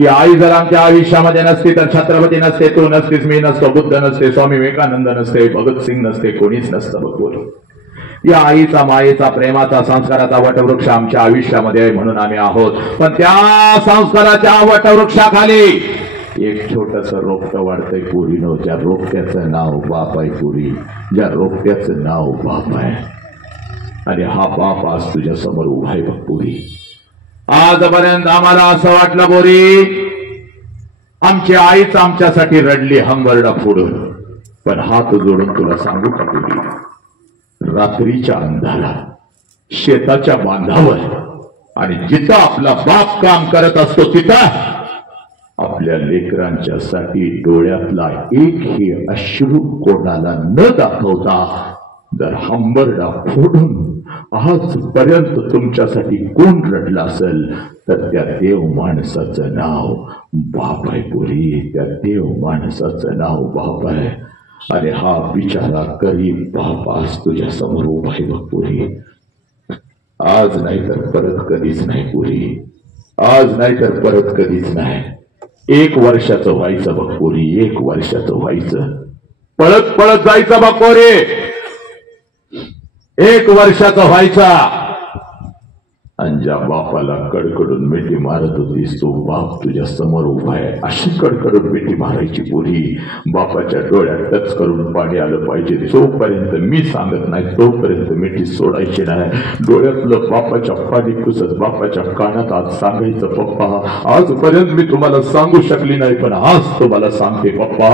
ही आई जर आमच्या आयुष्यामध्ये नसती तर छत्रपती नसते, तू नसतीस, मी नसतो, बुद्ध नसते, स्वामी विवेकानंद नसते, भगतसिंग नसते, कोणीच नसतं बघ बोल. या आईचा, मायेचा, प्रेमाचा, संस्काराचा वटवृक्ष आमच्या आयुष्यामध्ये आहे म्हणून आम्ही आहोत. पण त्या संस्काराच्या वटवृक्षाखाली एक छोटस रोपटं वाढतंय पोरीनो. ज्या रोपट्याचं नाव बाप आहे पोरी, ज्या रोपट्याचं नाव बाप आहे. आणि हा बाप आज तुझ्या समोर उभा आहे बघ पोरी. आजपर्यंत आम्हाला असं वाटलं पोरी आमची आईच आमच्यासाठी रडली हंबरडा फोडून. पण हात जोडून तुला सांगू का पोरी, रात्रीच्या अंधारात शेताच्या बांधावर आणि जिथं आपला बाप काम करत असतो तिथं आपल्या लेकरांच्या साठी डोळ्यातला एकही अश्रू कोणाला न दाखवता जर हंबरडा फोडून आजपर्यंत तुमच्यासाठी कोण रडलं असेल तर त्या देव माणसाचं नाव बाप आहे पुरी. त्या देव माणसाचं नाव बाप आहे. आणि हा बिचारा गरीब बाप आज तुझ्या समोर उभा आहे बघ पुरी. आज नाही तर परत कधीच नाही पुरी. आज नाही तर परत कधीच नाही. 1 वर्षाचं व्हायचं बघ पुरी. 1 वर्षाचं व्हायचं. पळत पळत जायचं बघ पोरी. 1 वर्षाचा व्हायचा. आणि ज्या बापाला कडकडून मिठी मारत होतीस तो बाप तुझ्या समोर उभा आहे. अशी कडकडून मिठी मारायची पुरी. बापाच्या डोळ्यात टच करून पाणी आलं पाहिजे. जोपर्यंत मी सांगत नाही तोपर्यंत मिठी सोडायची नाही. डोळ्यातलं बापाच्या पाणी पुसत बापाच्या कानात आज सांगायचं पप्पा आजपर्यंत मी तुम्हाला सांगू शकली नाही पण आज तुम्हाला सांगते पप्पा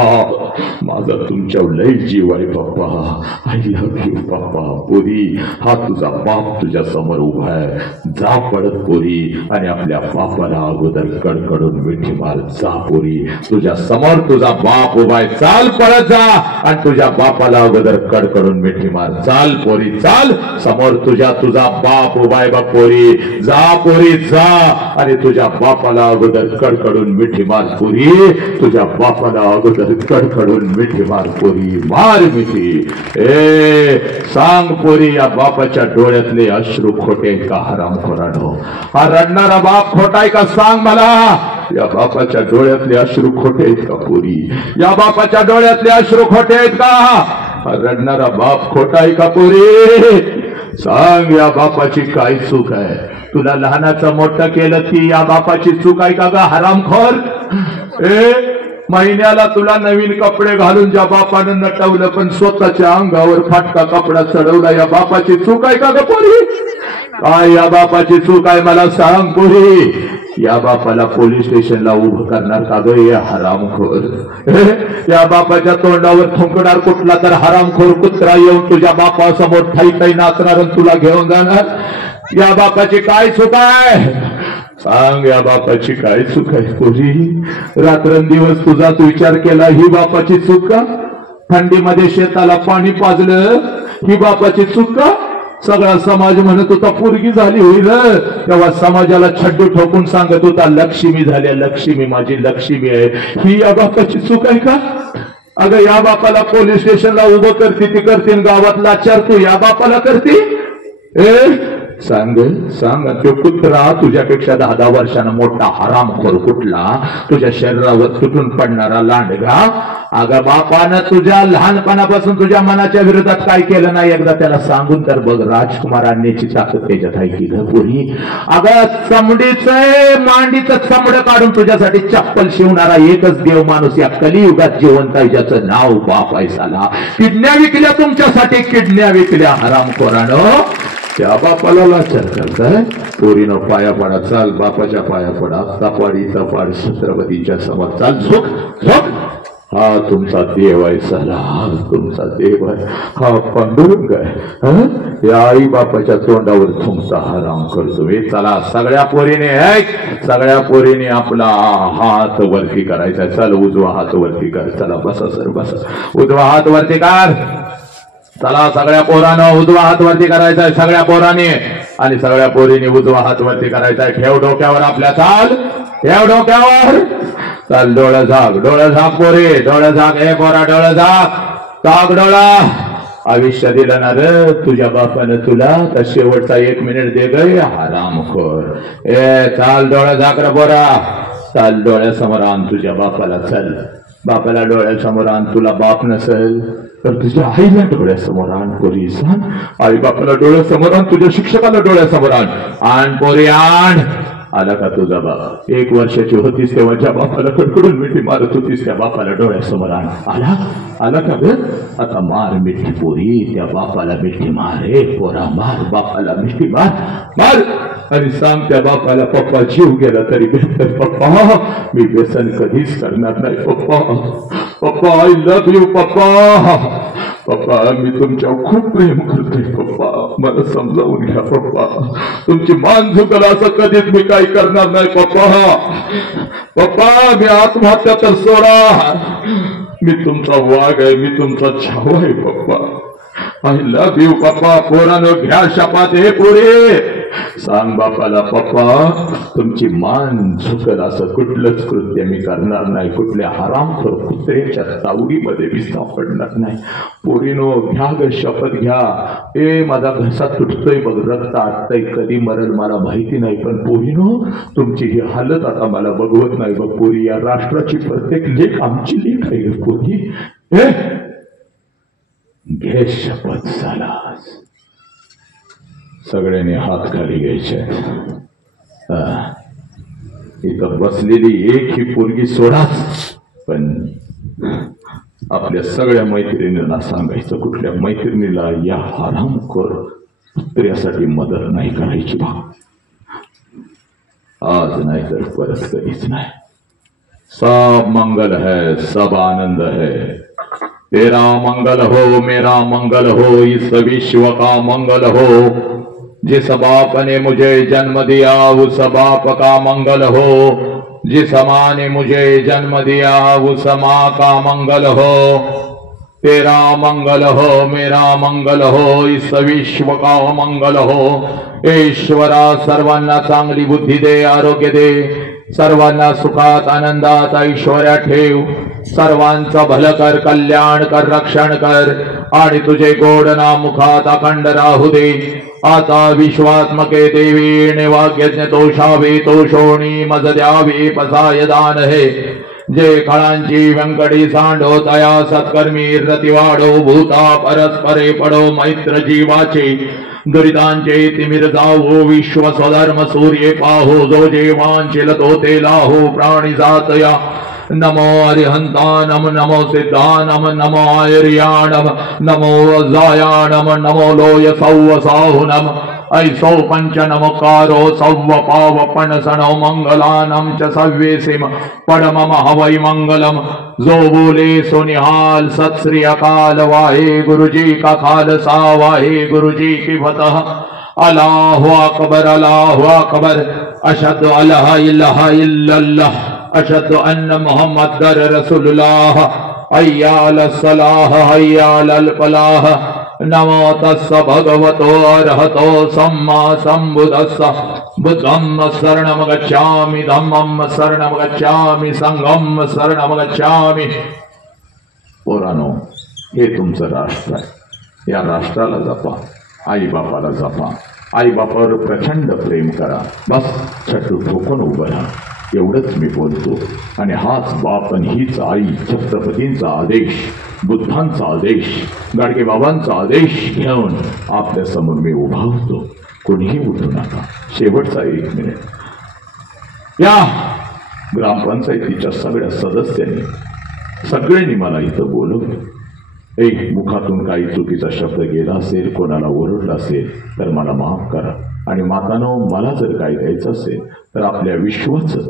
माझा तुमच्यावर लय जीव आहे पप्पा. आय लव्ह यू पप्पा. पुरी हा तुझा बाप तुझ्या समोर उभा आहे. जा पडत पोरी आणि आपल्या बापाला अगोदर कडकडून मिठी मार. जा पोरी. तुझ्या समोर तुझा बाप उभा आहे. चाल पळत जा आणि तुझ्या बापाला अगोदर कडकडून मिठी मार. चाल पोरी चाल. समोर तुझा बाप उभा आहे बघ पोरी. जा पोरी जा आणि तुझ्या बापाला अगोदर कडकडून मिठी मार पोरी. तुझ्या बापाला अगोदर कडकडून मिठी मार पोरी. मार मिठी. सांग पोरी या बापाच्या डोळ्यातले अश्रू खोटे का हराम खोरानो. हा रडणारा बाप खोटाय का सांग मला. या बापाच्या डोळ्यातले अश्रू खोटे आहेत का पुरी. या बापाच्या डोळ्यातले अश्रू खोटे आहेत का. हा रडणारा बाप खोटाय का पुरी. सांग या बापाची काय चूक आहे. तुला लहानाचं मोठं केलं ती या बापाची चूक आहे का ग हरामखोर. महिन्याला तुला नवीन कपडे घालून ज्या बापानं नटवलं पण स्वतःच्या अंगावर फाटका कपडा चढवला या बापाची चूक आहे का ग पोरी. काय या बापाची चूक आहे मला सांग पोरी. या बापाला पोलीस स्टेशनला उभं करणार का ग हे हरामखोर. या बापाच्या तोंडावर थुंकणार कुठला तर हरामखोर कुत्रा येऊन तुझ्या बापासमोर थाई थाई नाचणार आणि तुला घेऊन जाणार. या बापाची काय चूक आहे सांग. या बापाची काय चूक आहे पोरी. रात्रंदिवस तुझाच विचार केला ही बापाची चूक का. थंडीमध्ये शेताला पाणी पाजलं ही बापाची चूक का. सगळा समाज म्हणत होता पोरगी झाली होईल तेव्हा समाजाला छड्डू ठोकून सांगत होता लक्ष्मी झाल्या लक्ष्मी माझी लक्ष्मी आहे. ही या बापाची चूक आहे का. अगं या बापाला पोलीस स्टेशनला उभं करते ती करते गावात लाचार तू या बापाला करते. सांग सांग. तो कुत्रा तुझ्यापेक्षा 10 वर्षांना मोठा हरामखोर कुठला. तुझ्या शरीरावर तुटून पडणारा लांडगा. अगं बापानं तुझ्या लहानपणापासून तुझ्या मनाच्या विरोधात काय केलं नाही एकदा त्याला सांगून तर बघ. राजकुमार आणण्याची ताकद त्याच्यात आहे की ग पोरी. अगं चमडीचं मांडीचं चमड काढून तुझ्यासाठी चप्पल शिवणारा एकच देव माणूस या कलियुगात जिवंत आहे ज्याचं नाव बाप आहे. साला किडन्या विकल्या तुमच्यासाठी. किडन्या विकल्या हरामखोरानं. त्या बापाला लाचार करताय. पोरीनं पाया पडा. चाल बापाच्या पाया पडा. तपाडी तपाड छत्रपतीच्या समोर चाल. झोक झोक. हा तुमचा देव आहे साला. हा तुमचा देव आहे. हा पांडुरंग आहे. या आई बापाच्या तोंडावर तुमचा हराम करतो. चला सगळ्या पोरीने आपला हात वरती करायचा. चल उजवा हात वरती कर. चला बसा सर बसा. उजवा हात वरती कर. चला सगळ्या पोरानं उजवा हात वरती करायचा. सगळ्या पोराने आणि सगळ्या पोरीने उजवा हात वरती करायचा. ठेव डोक्यावर आपल्या. चाल ठेव डोक्यावर. चाल डोळं झाक. डोळं झाक पोरी. डोळं झाक. हे पोरा डोळं झाक. टाक डोळा. आयुष्य दिलं ना रे तुझ्या बापानं तुला तर शेवटचा 1 मिनिट दे ग हरामखोर. चाल डोळं झाक रे पोरा. चाल डोळ्यासमोर आण तुझ्या बापाला. चल बापाला डोळ्यासमोर आण. तुला बाप नसेल तर तुझ्या आईला डोळ्यासमोर आण पोरी. सांग आई बापाला डोळ्यासमोर आण. तुझ्या शिक्षकाला डोळ्यासमोर आण. आण पोरी आण. आला का तुझा बाप. 1 वर्षाची होतीस तेव्हा ज्या बापाला कडकडून मिठी मारत होतीस त्या बापाला डोळ्यासमोर आण. आला आला का ग. आता मार मिठी पोरी. त्या बापाला मिठी मार. पोरा मार बापाला मिठी मार. मार आणि सांग त्या बापाला पप्पा जीव गेला तरी बेहतर पप्पा मी व्यसन कधीच करणार नाही पप्पा. पप्पा आय लव्ह यू पप्पा. पप्पा मी तुमच्यावर खूप प्रेम करतोय पप्पा, मला समजावून घ्या पप्पा. तुमची मान झुकल असं कधीच मी काही करणार नाही पप्पा. पप्पा मी आत्महत्या तर सोडा, मी तुमचा वाघ आहे, मी तुमचा छावा आहे पप्पा. आय लव्ह यू पप्पा. पोरानो घ्या शपथ. हे पोरे सांग बापाला पप्पा तुमची मान झुकल असं कुठलंच कृत्य मी करणार नाही, कुठल्या हरामखोर कुत्र्याच्या तावडीमध्ये मी सापडणार नाही. पोरीनो घ्या ग शपथ घ्या. ए माझा घसा तुटतोय बघ, रक्त आटतंय, कधी मरल मला माहिती नाही, पण पोरीनो तुमची ही हालत आता मला बघवत नाही बघ पोरी. या राष्ट्राची प्रत्येक लेख आमची लेख आहे ग पोरी. घे शपथ झालास. सगळ्यांनी हात खाली घ्यायचे. इथं बसलेली एक ही पोरगी सोडाच, पण आपल्या सगळ्या मैत्रिणींना सांगायचं कुठल्या मैत्रिणीला या हरामखोर कुत्र्यासाठी मदत नाही करायची बा. आज नाही तर परत कधीच नाही. सब मंगल है, सब आनंद है. तेरा मंगल हो, मेरा मंगल हो, इस विश्व का मंगल हो. जिस बाप ने मुझे जन्म दिया उस बाप का मंगल हो. जिस माँ ने मुझे जन्म दिया उस माँ का मंगल हो. तेरा मंगल हो, मेरा मंगल हो, इस विश्व का मंगल हो. ईश्वरा सर्वांना चांगली बुद्धी दे, आरोग्य दे, सर्वांना सुखात आनंदात ऐश्वर्यात ठेव. सर्वांचं भलं कर, कल्याण कर, रक्षण कर, आणि तुझे गोड नाम मुखात अखंड राहू दे. आता विश्वात्मके देवी निवाग्यज्ञ तोषावे तोषोणी मज द्यावे पसाय दान हे. जे काळांची व्यंकटी सांडो तया सत्कर्मी रती वाढो. भूता परस्परे पडो मैत्र जीवाचे. दुरितांचे तिमिर जावो विश्व स्वधर्म सूर्ये पाहो. जो जे वांछिल तो ते लाहो प्राणी जातया. नमो अरिहंतानम, नमो सिद्धानम, नमो आयर्याणम, नमो वज्रायाणम, नमो लोय सौव साहुनम. ऐसो पंच नमकारो सौव पावपण सणो मंगलानम च सव्येसिम पडमम हवै मंगलम. जो बोले सो निहाल. सत श्री अकाल. वाहे गुरुजी का खालसा, वाहे गुरुजी की फतह. अल्लाहु अकबर, अल्लाहु अकबर. अशहदु अल्ला इलाहा इल्लल्लाह, अशहदु अन्न मुहम्मदर रसूलुल्लाह. हय्या अलस सलाह, हय्या अलल फलाह. नमो तस्स भगवतो अरहतो सम्मा सम्बुद्धस्स. बुद्धं शरणं गच्छामि, धम्मं शरणं गच्छामि, संघं शरणं गच्छामि. पोरानो हे तुमचं राष्ट्र आहे. या राष्ट्राला जपा, आई बापाला जपा. आई बापावर प्रचंड प्रेम करा. बस छटू ठोकून उभं राहा. एवढंच मी बोलतो. आणि हाच बाप आणि हीच आई छत्रपतींचा आदेश, बुद्धांचा आदेश, गाडगे बाबांचा आदेश घेऊन आपल्या समोर मी उभा होतो. कोणीही उठू नका. शेवटचा 1 मिनिट. या ग्रामपंचायतीच्या सगळ्या सदस्यांनी सगळ्यांनी मला इथं बोलवलं. मुखातून काही चुकीचा शब्द गेला असेल, कोणाला ओरडला असेल तर मला माफ करा. आणि मातानो मला जर काही द्यायचं असेल तर आपल्या विश्वाचं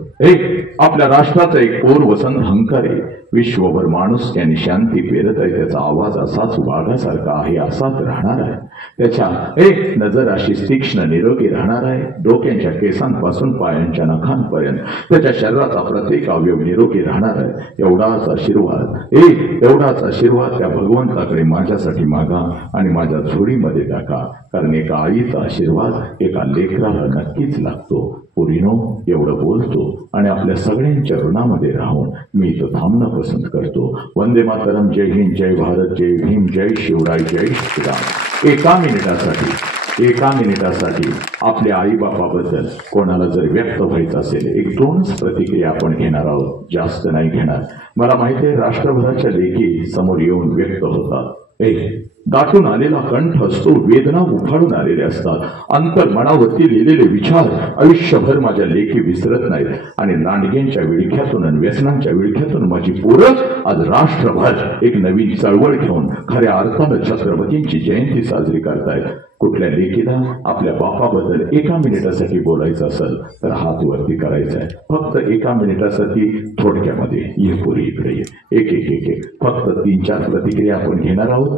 आपल्या राष्ट्राचा एक वसंत हंकार आहे. विश्वभर माणूस त्यांनी शांती पेरत आहे. त्याचा आवाज असाच वाघासारखा आहे, असाच राहणार आहे. त्याच्या नजर अशी तीक्ष्ण निरोगी राहणार आहे. डोक्यांच्या केसांपासून पायांच्या नखांपर्यंत त्याच्या शरीराचा प्रत्येक अवयव निरोगी राहणार आहे. एवढाच आशीर्वाद त्या भगवंताकडे माझ्यासाठी मागा आणि माझ्या झोळीमध्ये टाका. कारण एका आईचा आशीर्वाद एका लेकराला नक्कीच लागतो. पोरीनो एवढं बोलतो आणि आपल्या सगळ्यांच्या ऋणामध्ये राहून मी इथं थांबणं पसंत करतो. वंदे मातरम. जय हिंद, जय भारत, जय भीम, जय शिवराय, जय श्रीराम. एका मिनिटासाठी आपल्या आईबापाबद्दल कोणाला जर व्यक्त व्हायचं असेल 1-2च प्रतिक्रिया आपण घेणार आहोत, जास्त नाही घेणार. मला माहिती आहे राष्ट्रभराच्या लेखी समोर येऊन व्यक्त होतात. दाटून आलेला कंठ असतो, वेदना उफाळून आलेले असतात, अंतर्मनावरती लिहिलेले विचार आयुष्यभर माझ्या लेखी विसरत नाहीत. आणि लांडग्यांच्या विळख्यातून आणि व्यसनांच्या विळख्यातून माझी पोरं आज राष्ट्रभर एक नवीन चळवळ घेऊन खऱ्या अर्थानं छत्रपतींची जयंती साजरी करतायत. कुठल्या लेखीला आपल्या बापाबद्दल एका मिनिटासाठी बोलायचं असेल तर हात वरती करायचा आहे. फक्त एका मिनिटासाठी थोडक्यामध्ये ये पोरी इकडे ये, एक एक एक एक फक्त 3-4 प्रतिक्रिया आपण घेणार आहोत.